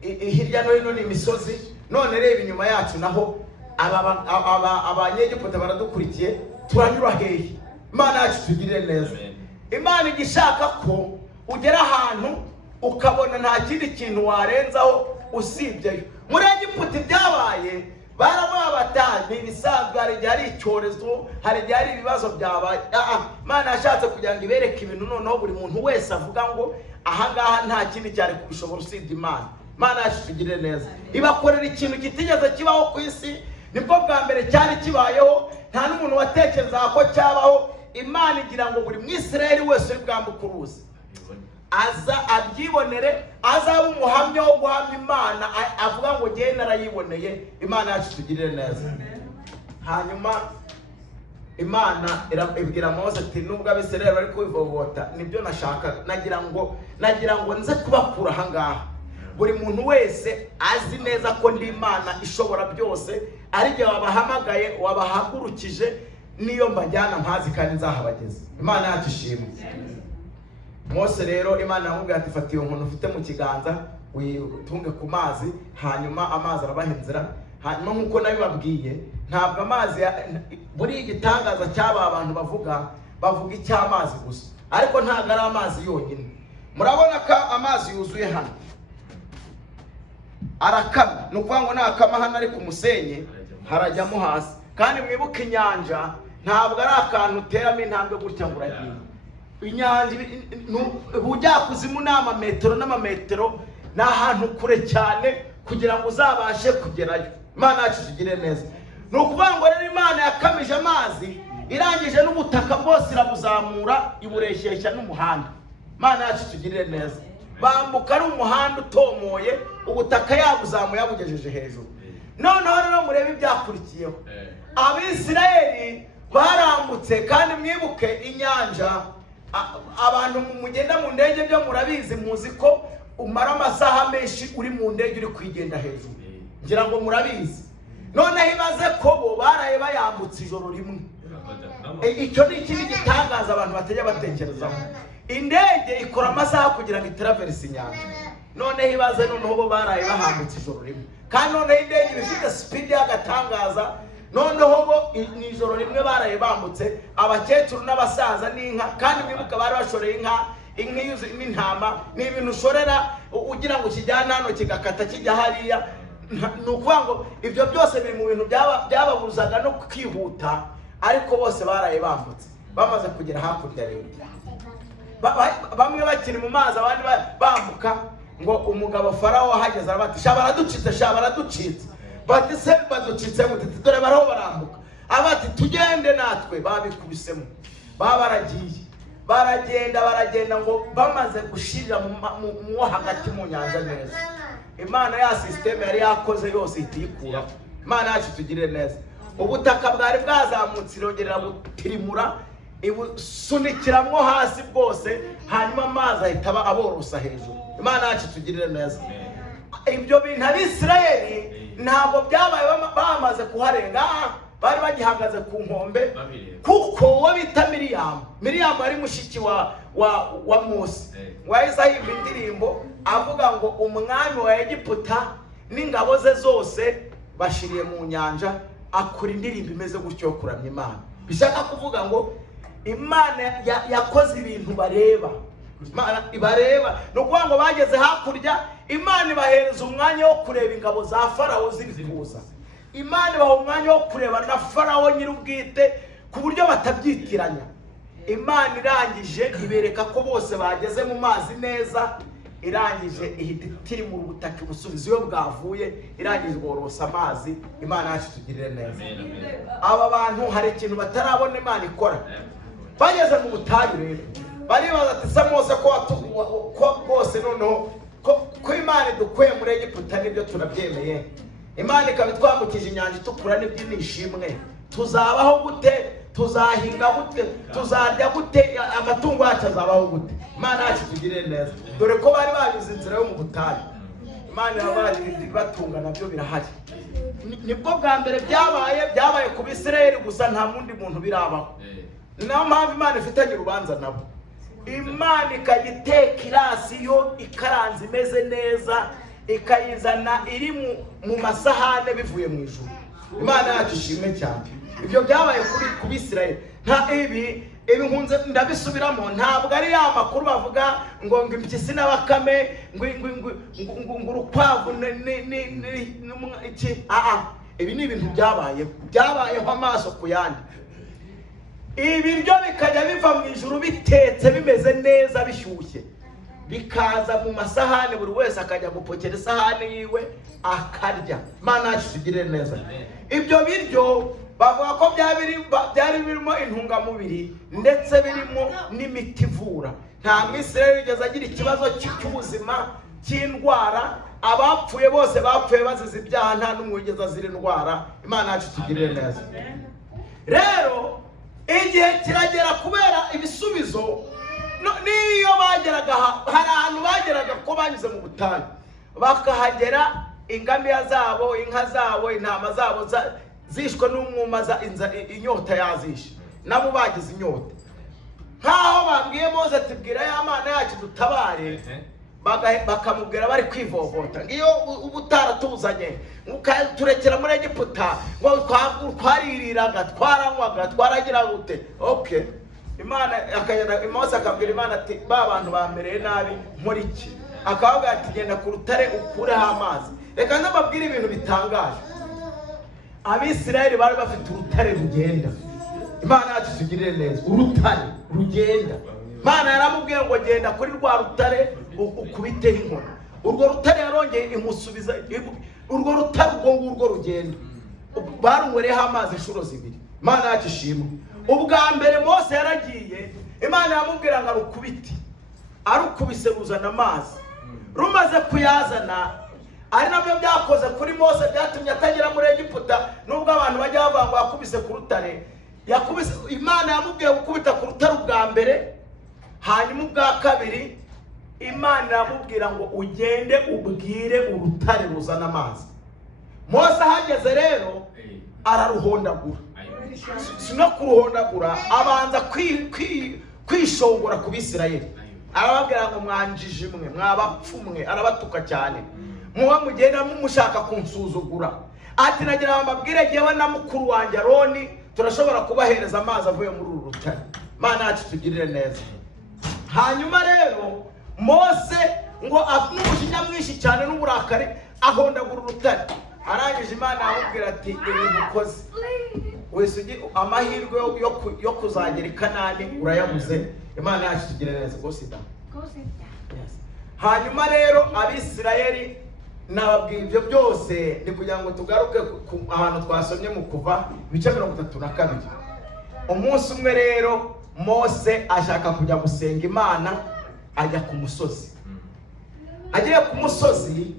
hirya no hino ni imisozi, none reba inyuma yacu naho abanyegiputa baradukurikiye, turanyura hehe? Imana yacu tugirire neza. Imana igishaka ko ugera ahantu ukabona nta kindi kintu warenzaho usibyeyo. Muri Egiputa byabaye barabaye batanye ibisanzwe, hari igihe ari icyorezo, hari igihe ari ibibazo byabaye. Imana yashatse kugira ngo ibereke ibintu noneho buri muntu wese avuga ngo ahangaha nta kindi cyari kubishobora usibye Imana. Imana yacu tugirire neza. Ibakorera ikintu kitigeze kibaho ku isi, nibwo bwa mbere cyari kibayeho, nta n'umuntu watekerezaga ko cyabaho. Imana igira ngo buri Mwisirayeli wese uri bwambuke uruzi aza abyibonere, azaba umuhamya wo guhamya Imana, avuga ngo ngewe narayiboneye. Imana yacu tugirire neza. Hanyuma Imana ibwira Mose ati nubwo Abisirayeli bari kwivovota, nibyo nashaka, nagira ngo nze kubakura ahangaha. Buri muntu wese azi neza ko ndi Imana ishobora byose, ari jye wabahamagaye, wabahagurukije, niyo mbajyana mpazi kandi nzahabageze. Imana yacu ishimwe. Mose rero Imana yamubwira ati fata iyo nkoni ufite mu kiganza uyitunge ku mazi, hanyuma amazi arabaha inzira. Hanyuma nk'uko nabibabwiye, ntabwo amazi buri igitangaza cy'aba abantu bavuga icy'amazi gusa, ariko ntabwo ari amazi yonyine. Murabona ko amazi yuzuye hano arakama, ni ukuvuga ngo nakama hano ari ku musenyi harajyamo hasi. Kandi mwibuke inyanja ntabwo ari akantu uteramo intambwe gutya ngo uragiye. Inyanja ubujyakuzimu ni amametero n'amametero, ni ahantu kure cyane kugira ngo uzabashe kugerayo. Imana yacu tugire neza. Ni ukuvuga ngo rero Imana yakamije amazi, irangije n'ubutaka bwose irabuzamura, ibureshyeshya n'umuhanda. Imana yacu tugire neza. Bambuka ari umuhanda utomoye, ubutaka yabuzamuye yabugejeje hejuru. Noneho rero murebe ibyakurikiyeho. Abisirayeli barambutse, kandi mwibuke inyanja, abantu mugenda mu ndege byo murabizi, muzi ko umara amasaha menshi uri mu ndege uri kwigenda hejuru, ngira ngo murabizi. Noneho ibaze ko bo baraye bayambutse ijoro rimwe. Icyo ni ikindi gitangaza abantu batajya batekerezaho. Indege ikora amasaha kugira ngo itaraverse inyanja. Noneho ibaze noneho bo baraye bahambutse ijoro rimwe, kandi noneho indege ifite speed y'agatangaza. Noneho bo ni ijoro rimwe baraye bambutse, abakecuru n'abasaza n'inka. Kandi mwibuka bari bashoreye inka yuzuye n'intama, ni ibintu ushorera ugira ngo kijyana hano kigakata kijya hariya. Ni ukuvuga ngo ibyo byose biri mu bintu byababuzaga no kwihuta, ariko bose baraye bambutse. Bamaze kugera hakurya rero, bamwe bakiri mu mazi, abandi bambuka, ngo umugabo Farawo ahageze arabati baraducitse. Bati se baducitse gute? Dore baraho barambuka. Abati tugende natwe. Babikubisemo, baragenda ngo bamaze gushirira mu hagati mu nyanja neza. Imana ya system yari yakoze yose itiyikura. Imana yacu tugirire neza. Ubutaka bwari bwazamutse irongerera butirimura, ibusunikiramo hasi bwose, hanyuma amazi ahita aborosa hejuru. Imana yacu tugirire neza. Ibyo bintu Abisirayeli ntabwo byabaye bamaze kuharenga, bari bagihagaze ku nkombe, kuko uwo bita Miriyamu yari mushiki wa Mose. Wahise ahimba indirimbo avuga ngo umwami wa Egiputa n'ingabo ze zose bashiriye mu nyanja, akora indirimbo imeze gutyo yo kuramya Imana. Bishaka kuvuga ngo Imana yakoze ibintu bareba. Imana ibareba. No kuvuga ngo bageze hakurya, Imana ibahereza umwanya wo kureba ingabo za Farawo ziri kuza. Imana ibaha umwanya wo kureba na Farawo nyir'ubwite ku buryo batabyitiranya. Imana irangije ibereka ko bose bageze mu mazi neza, irangije ihita itiri mu butaka ubusubizo iyo bwavuye, irangije borosa amazi. Imana yacu tugirire neza. Aba bantu hari ikintu batarabona Imana ikora. Bageze mu butayu rero baribaza ati se Mose ko bose noneho ko Imana idukuye muri Egiputa nibyo turabyemeye, Imana ikaba itwambukije inyanja itukura nibyo nishimwe, tuzabaho gute? Tuzahinga gute? Tuzarya gute? Amatungo yacu azabaho gute? Imana yacu tugirire neza. Dore ko bari banyuze inzira yo mu butayu, Imana yabaye batunga nabyo birahari. Nibwo bwa mbere byabaye ku Bisirayeli gusa, nta mundi muntu birabaho. Niyo mpamvu Imana ifitanye urubanza nabo. Imana ikagiteka irasi yo ikaranze imeze neza, ikayizana iri mu masahane bivuye mu ijuru. Imana yacu ishimwe cyane. Ibyo byabaye ku Bisirayeli. Nta ibi nkunze ndabisubiramo, ntabwo ari ya makuru bavuga ngo impyisi n'abakame ngo urukwavu iki. Ibi ni ibintu byabayeho amaso ku yandi. Ibiryo bikajya biva mu ijuru bitetse bimeze neza bishyushye, bikaza mu masahane, buri wese akajya gupokera isahane yiwe akarya. Imana yacu tugirire neza. Ibyo biryo bavuga ko byari birimo intungamubiri ndetse birimo n'imiti ivura. Nta Mwisirayeli wigeze agira ikibazo cy'ubuzima cy'indwara. Abapfuye bose bapfuye bazize ibyaha, nta n'umwe wigeze azira indwara. Imana yacu tugirire neza. Rero igihe kiragera kubera ibisubizo. Niyo bageraga, hari ahantu bageraga ko banyuze mu butayu, bakahagera ingamiya zabo, inka zabo, intama zabo zishwe n'umwuma, inyota yazishe, nabo bagize inyota. Nkaho babwiye Mose ati bwira ya Mana yacu dutabare, bakamubwira bari kwivovota, ngiyo ubutaratuuzanye turekera muri Egiputa, ngo twaririraga, twaranywaga, twaragira gute. Okay, Imana Mose akabwira Imana ati ba bantu bamereye nabi muri iki. Akavuga ati genda ku rutare ukureho amazi. Reka ndababwira ibintu bitangaje. Abisirayeli bari bafite urutare rugenda. Imana yacu tugirire neza. Urutare rugenda. Imana yaramubwiye ngo genda kuri rwa rutare ukubiteho inkoni. Urwo rutare yarongeye imusubiza. Urwo rutare urwo rugenda. Barunwereho amazi inshuro zibiri. Imana yacu ishimwe. Ubwa mbere Mose yaragiye, Imana yamubwira ngo arukubite. Arukubise ruzana amazi. Rumaze kuyazana, ari nabyo byakoze kuri Mose, byatumye atagera muri Egiputa. Nubwo abantu bajya bavuga ngo yakubise ku rutare, Imana yamubwiye gukubita ku rutare ubwa mbere. Hanyuma ubwa kabiri Imana yamubwira ngo ugende ubwire urutare ruzana amazi. Mose ahageze rero araruhondagura. Sino kuruhondagura, abanza kwishongora ku Bisirayeli. Arababwira ngo mwanjije imwe, mwabapfumwe. Arabatuka cyane, muba mugenda mumushaka kunsuzugura. Ati nagira mbabwire jyewe na mukuru wanjye Aroni turashobora kubahereza amazi avuye muri uru rutare. Imana yacu tugirire neza. Hanyuma rero Mose ngo n'umujinya mwinshi cyane n'uburakari ahondagura urutare. Arangije Imana yamubwira ati ibintu ukoze wese amahirwe yo kuzagera i Kanani urayabuze. Imana yacu tugirire neza. Gosida. Hanyuma rero Abisirayeli nababwiye ibyo byose ni kugira ngo tugaruke ahantu twasomye mu Kuva ibice 32. Umunsi umwe rero Mose ashaka kujya gusenga Imana, ajya ku musozi. Agiye ku musozi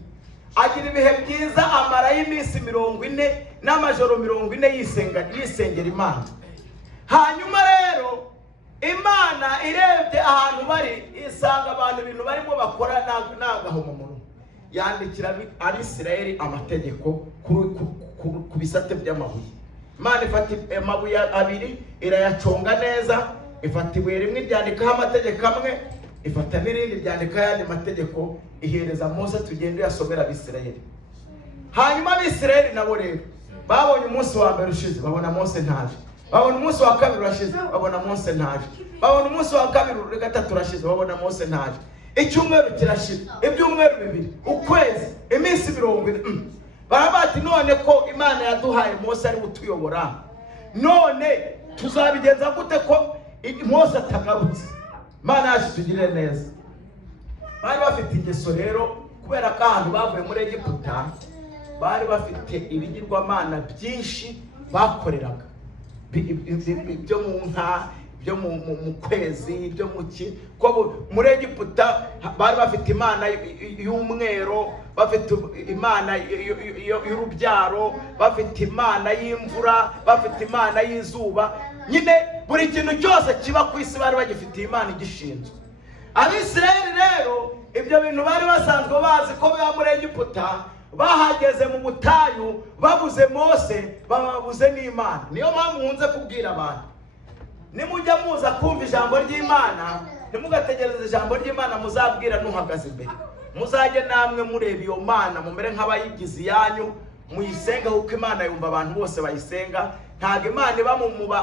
agira ibihe byiza, amarayo iminsi 40 n'amajoro 40 yisengera Imana. Hanyuma rero Imana irebye ahantu bari, isanga abantu ibintu barimo bakora n'agahomamunwa. Yandikira Abisirayeli amategeko ku bisate by'amabuye. Imana ifata amabuye abiri irayaconga neza, ifata ibuye rimwe ryandikaho amategeko amwe, ifata n'irindi ryandikaho ayandi mategeko, ihereza Mose tugende yasomera Abisirayeli. Hanyuma Abisirayeli nabo rero babonye umunsi wa mbere ushize, babona Mose ntaje. Babona umunsi wa kabiri urashize, babona Mose ntaje. Babona umunsi wa kabiri gatatu urashize, babona Mose ntaje. Icyumweru kirashira, ibyumweru bibiri, ukwezi, iminsi 40. Barabati none ko Imana yaduhaye Mose ari utuyobora, none tuzabigenza gute ko Mose atagarutse? Imana yacu tugirire neza. bari bafite ingeso rero, kubera ko ahantu bavuye muri Egiputa bari bafite ibigirwamana byinshi bakoreraga, ibyo mu nka, ibyo mu kwezi, ibyo mu ki. Ko muri Egiputa bari bafite imana y'umwero, bafite imana y'urubyaro, bafite imana y'imvura, bafite imana y'izuba. Nyine buri kintu cyose kiba ku isi bari bagifitiye imana igishinzwe. Abisirayeli rero ibyo bintu bari basanzwe bazi ko biba muri Egiputa, bahageze mu butayu babuze Mose, babuze n'Imana. Niyo mpamvu nkunze kubwira abantu, nimujya muza kumva ijambo ry'Imana, ntimugategereze ijambo ry'Imana muzabwira nuhagaze imbere. Muzajye namwe mureba iyo mana, mumere nk'abayigize iyanyu, muyisenga kuko Imana yumva abantu bose bayisenga. Ntabwo Imana iba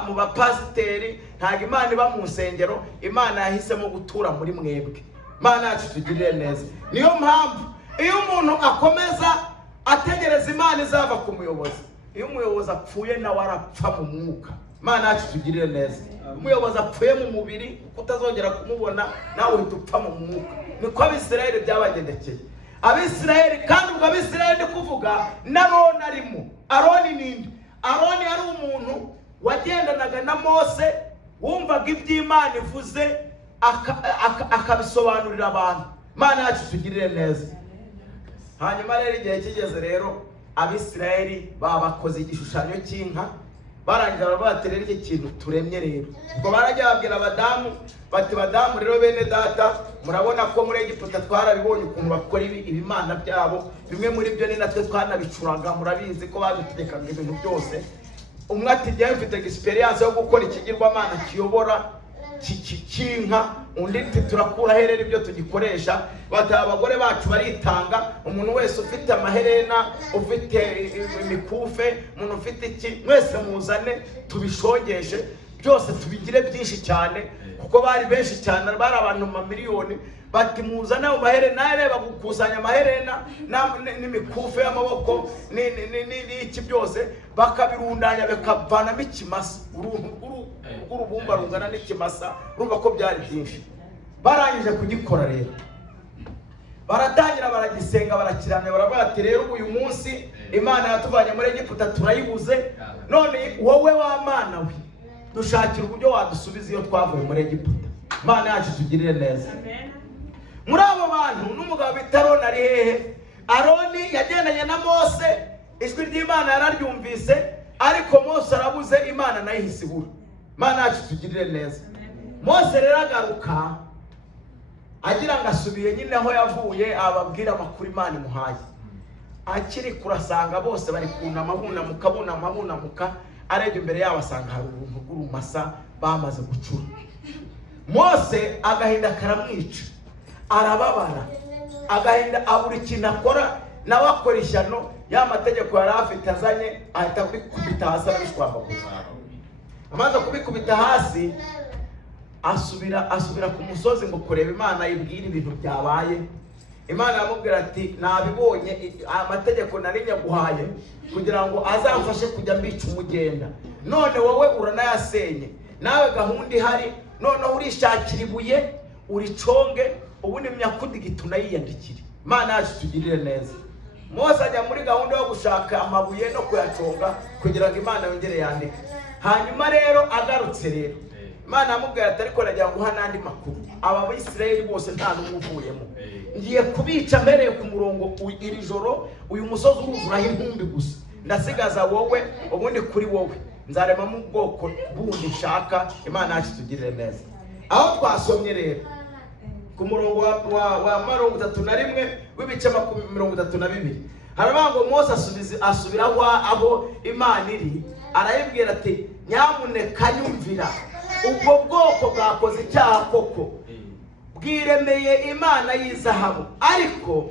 mu bapasiteri, ntabwo Imana iba mu nsengero. Imana yahisemo gutura muri mwebwe. Imana yacu tugirire neza. Niyo mpamvu iyo umuntu akomeza ategereza Imana izava ku muyobozi, iyo umuyobozi apfuye nawe arapfa mu mwuka. Imana yacu tugirire neza. Umuyobozi apfuye mu mubiri, utazongera kumubona, nawe uhita upfa mu mwuka. Niko Abisirayeli byabagendekeye. Abisirayeli, kandi ubwo Abisirayeli kuvuga na Aroni arimo. Aroni ninde? Aroni ari umuntu wagendanaga na Mose, wumvaga iby'Imana ivuze akabisobanurira abantu. Imana yacu tugirire neza. Hanyuma rero igihe kigeze rero, Abisirayeli babakoze igishushanyo cy'inka, barangiza baravuga rero iki kintu turemye rero. Ubwo barajya babwira abadamu bati, badamu rero bene data, murabona ko muri Egiputa twarabibonye ukuntu bakora ibimana byabo, bimwe muri byo ni natwe twanabicuraga, murabizi ko badutegekaga ibintu byose. Umwe ati njyewe mfite experience yo gukora ikigirwamana kiyobora cy'inka, undi ati turakura herera ibyo tugikoresha. Bati abagore bacu baritanga, umuntu wese ufite amaherena, ufite imikufe, umuntu ufite iki, mwese muzane tubishongeshe byose tubigire byinshi cyane, kuko bari benshi cyane, bari abantu mamiliyoni. Bati muzane mu maherena, reba gukusanya amaherena n'imikufe y'amaboko n'iki byose, bakabirundanya bakavanamo ikimasa, urubumba rungana n'ikimasa. Urumva ko byari byinshi. Barangije kugikora rero, baratangira baragisenga, barakiramya, baravuga ati rero uyu munsi Imana yatuvanye muri Egiputa turayibuze, none wowe wa Mana we dushakira uburyo wadusubiza iyo twavuye muri Egiputa. Imana yacu tugirire neza. Muri abo bantu n'umugabo bita Aroni ari hehe? Aroni yagendanye na Mose, ijwi ry'Imana yararyumvise, ariko Mose arabuze, Imana nayo ihise ibura. Imana yacu tugirire neza. Mose rero agaruka agira ngo asubiye nyine aho yavuye, ababwira amakuru Imana imuhaye. Akiri kurasanga bose bari kunama, bunamuka, arebye imbere yabo asanga hari uruntu rw'urumasa bamaze gucura. Mose agahinda karamwica, arababara, agahinda abura ikintu akora, nawe akora ishyano. Ya mategeko yari afite azanye, ahita kubikubita hasi arabishwambaguza. Amaze kubikubita hasi, asubira ku musozi ngo kureba Imana yibwira ibintu byabaye. Imana yamubwira ati nabibonye, amategeko nari nyaguhaye kugira ngo azamfashe kujya mbica umugenda, none wowe uranayasenye. Nawe gahunda ihari, none urishakira ibuye uriconge, ubundi myakudigita unayiyandikire. Imana yacu tugirire neza. Mose ajya muri gahunda yo gushaka amabuye no kuyaconga kugira ngo Imana yongere yandike. Hanyuma rero agarutse rero, Imana yamubwira ati ariko nagira ngo uha n'andi makuru. Aba Bisirayeli bose nta n'umwe uvuyemo, ngiye kubica mbereye ku murongo iri joro, uyu musozi uruzuraho intumbi gusa, ndasigaza wowe, ubundi kuri wowe nzaremamo ubwoko bundi nshaka. Imana yacu tugirire neza. Aho twasomye rero ku murongo wa 31 w'ibice 32 haravuga ngo Mose asubira aho Imana iri, arayibwira ati nyamuneka nyumvira, ubwo bwoko bwakoze icyaha koko, bwiremeye imana y'izahabu, ariko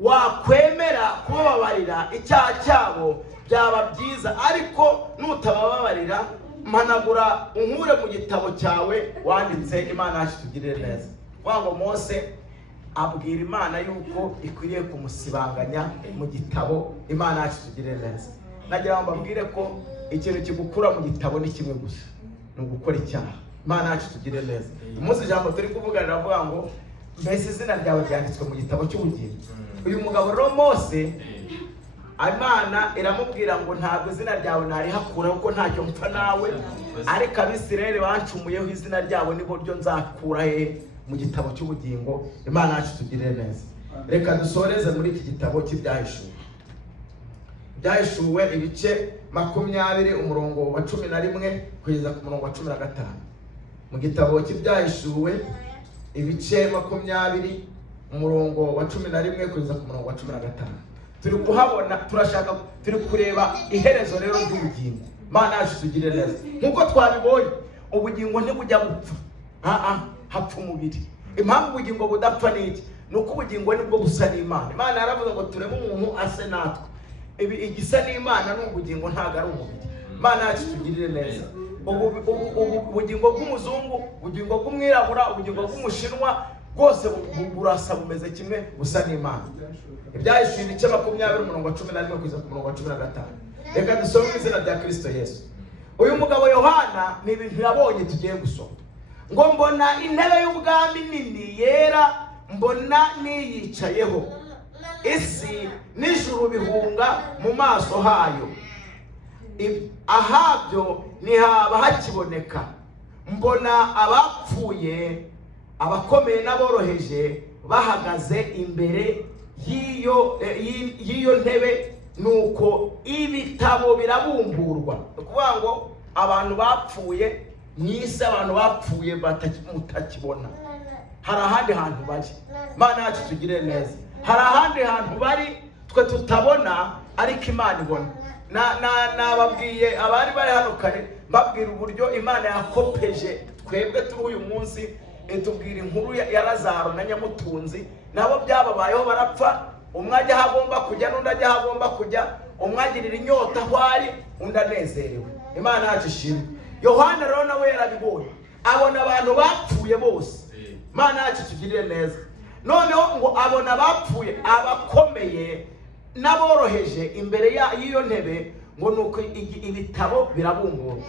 wakwemera kubabarira icyaha cyabo byaba byiza, ariko nutababarira mpanagura unkure mu gitabo cyawe wanditse. Imana yacu tugirire neza. Wango Mose abwira Imana yuko ikwiriye kumusibanganya mu gitabo. Imana yacu tugirire neza. Nagira ngo mbabwire ko ikintu kigukura mu gitabo ni kimwe gusa, ni ugukora icyaha. Imana yacu tugirire neza. Umunsi ijambo turi kuvuga riravuga ngo mbese izina ryawe ryanditswe mu gitabo cy'ubugingo. Uyu mugabo rero Mose, Imana iramubwira ngo ntabwo izina ryawe narihakura kuko ntacyo mpfa nawe, ariko Abisirayeli bancumuyeho izina ryabo nibo ryo nzakura mu gitabo cy'ubugingo. Imana yacu tugirire neza. Reka dusoreze muri iki gitabo cy'Ibyahishuwe. Ibyahishuwe ibice 20 umurongo wa 11 kugeza ku murongo wa 15. Mu gitabo cy'Ibyahishuwe ibice 20 umurongo wa 11 kugeza ku murongo wa 15. Turi kuhabona, turi kureba iherezo rero ry'ubugingo. Imana yacu tugirire neza. Nkuko twabibonye, ubugingo ntibujya bupfa, hapfa umubiri. Impamvu ubugingo budapfa ni iki? Nuko ubugingo nibwo busa n'Imana. Imana yaravuze ngo tureme umuntu ase natwe. Igisa n'Imana n'ubugingo ntago ari umubiri. Imana yacu tugirire neza. Ubugingo bw'umuzungu, ubugingo bw'umwirabura, ubugingo bw'umushinwa, bwose burasa bumeze kimwe, busa n'Imana. Ibyahishuwe ibice 20 umurongo wa 11 kugeza ku murongo wa 15. Reka dusome izina rya Kristo Yesu. Uyu mugabo Yohana ni ibintu yabonye tugiye gusoma. Ngo mbona intebe y'ubwami nini yera, mbona niyicayeho, isi n'ijuru bihunga mu maso hayo, ahabyo ntihaba hakiboneka. Mbona abapfuye, abakomeye n'aboroheje bahagaze imbere y'iyo ntebe, nuko ibitabo birabumburwa. Ukuvuga ngo abantu bapfuye mw'isi, abantu bapfuye mutakibona, hari ahandi hantu bari. Imana yacu tugire neza. Hari ahandi hantu bari twe tutabona, ariko Imana ibona. Nababwiye abari bari hano kare, mbabwira uburyo Imana yakopeje twebwe turi uyu munsi. Tubwira inkuru ya Lazaro na Nyamutunzi, nabo byababayeho barapfa. Umwe ajya aho agomba kujya, n'undi ajya aho agomba kujya. Umwe agirira inyota aho ari, undi anezerewe. Imana yacu ishimwe. Yohana rero nawe yarabibonye, abona abantu bapfuye bose. Imana yacu tugirire neza. Noneho ngo abona abapfuye, abakomeye n'aboroheje imbere y'iyo ntebe, ngo nuko ibitabo birabumburwa.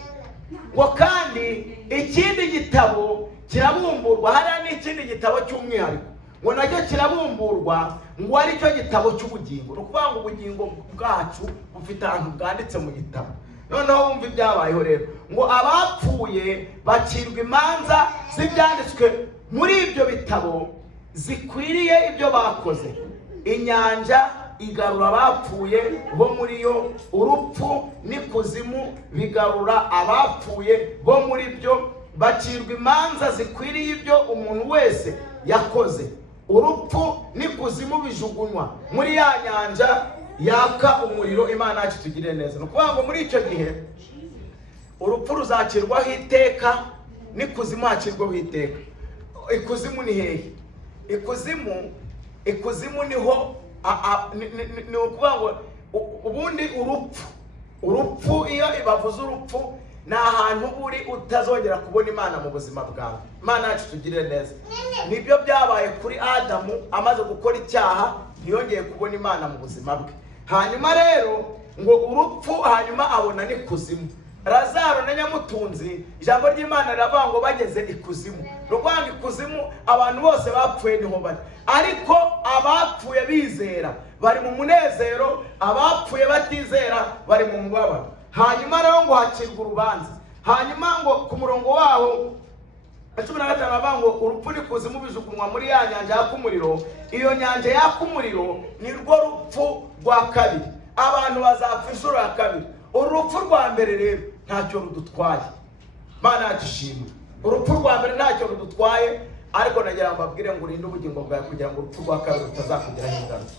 Ngo kandi ikindi gitabo kirabumburwa, hariya n'ikindi gitabo cy'umwihariko, ngo nacyo kirabumburwa, ngo ari cyo gitabo cy'ubugingo. Ni ukuvuga ngo ubugingo bwacu bufite ahantu bwanditse mu gitabo. Noneho wumva ibyabayeho rero, ngo abapfuye bacirwa imanza z'ibyanditswe muri ibyo bitabo zikwiriye ibyo bakoze. Inyanja igarura abapfuye bo muri yo, urupfu n'ikuzimu bigarura abapfuye bo muri byo, bacirwa imanza zikwiriye ibyo umuntu wese yakoze. Urupfu n'ikuzimu bijugunywa muri ya nyanja yaka umuriro. Imana yacu tugire neza. Ni ukuvuga ngo muri icyo gihe urupfu ruzacirwaho iteka, n'ikuzimu hacirwaho iteka. Ikuzimu ni hehe? Ikuzimu niho ni ukuvuga ngo ubundi urupfu iyo bavuze urupfu, ni ahantu uri utazongera kubona Imana mu buzima bwawe. Imana yacu tugire neza. Nibyo byabaye kuri Adamu, amaze gukora icyaha ntiyongeye kubona Imana mu buzima bwe. Hanyuma rero ngo urupfu, hanyuma abona n'ikuzimu. Lazaro na Nyamutunzi, ijambo ry'Imana riravuga ngo bageze ikuzimu. Ruvanga ikuzimu, abantu bose bapfuye niho bari, ariko abapfuye bizera bari mu munezero, abapfuye batizera bari mu mubabaro. Hanyuma rero ngo hacirwa urubanza. Hanyuma ngo ku murongo waho 15 bavuga ngo urupfu n'ikuzimu bijugunywa muri ya nyanja yaka umuriro. Iyo nyanja yaka umuriro ni rwo rupfu rwa kabiri. Abantu bazapfa inshuro ya kabiri. Urupfu rwa mbere rero ntacyo rudutwaye. Imana yacu ishimwe. Urupfu rwa mbere ntacyo rudutwaye, ariko nagira ngo mbabwire ngo urinde ubugingo bwawe kugira ngo urupfu rwa kabiri rutazakugiraho ingaruka.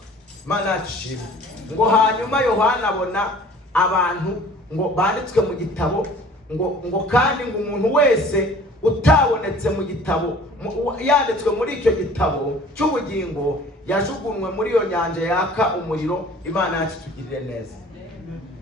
Imana yacu ishimwe. Ngo hanyuma Yohana abona abantu ngo banditswe mu gitabo, ngo kandi ngo umuntu wese utabonetse mu gitabo, yanditswe muri icyo gitabo cy'ubugingo, yajugunywe muri iyo nyanja yaka umuriro. Imana yacu tugirire neza.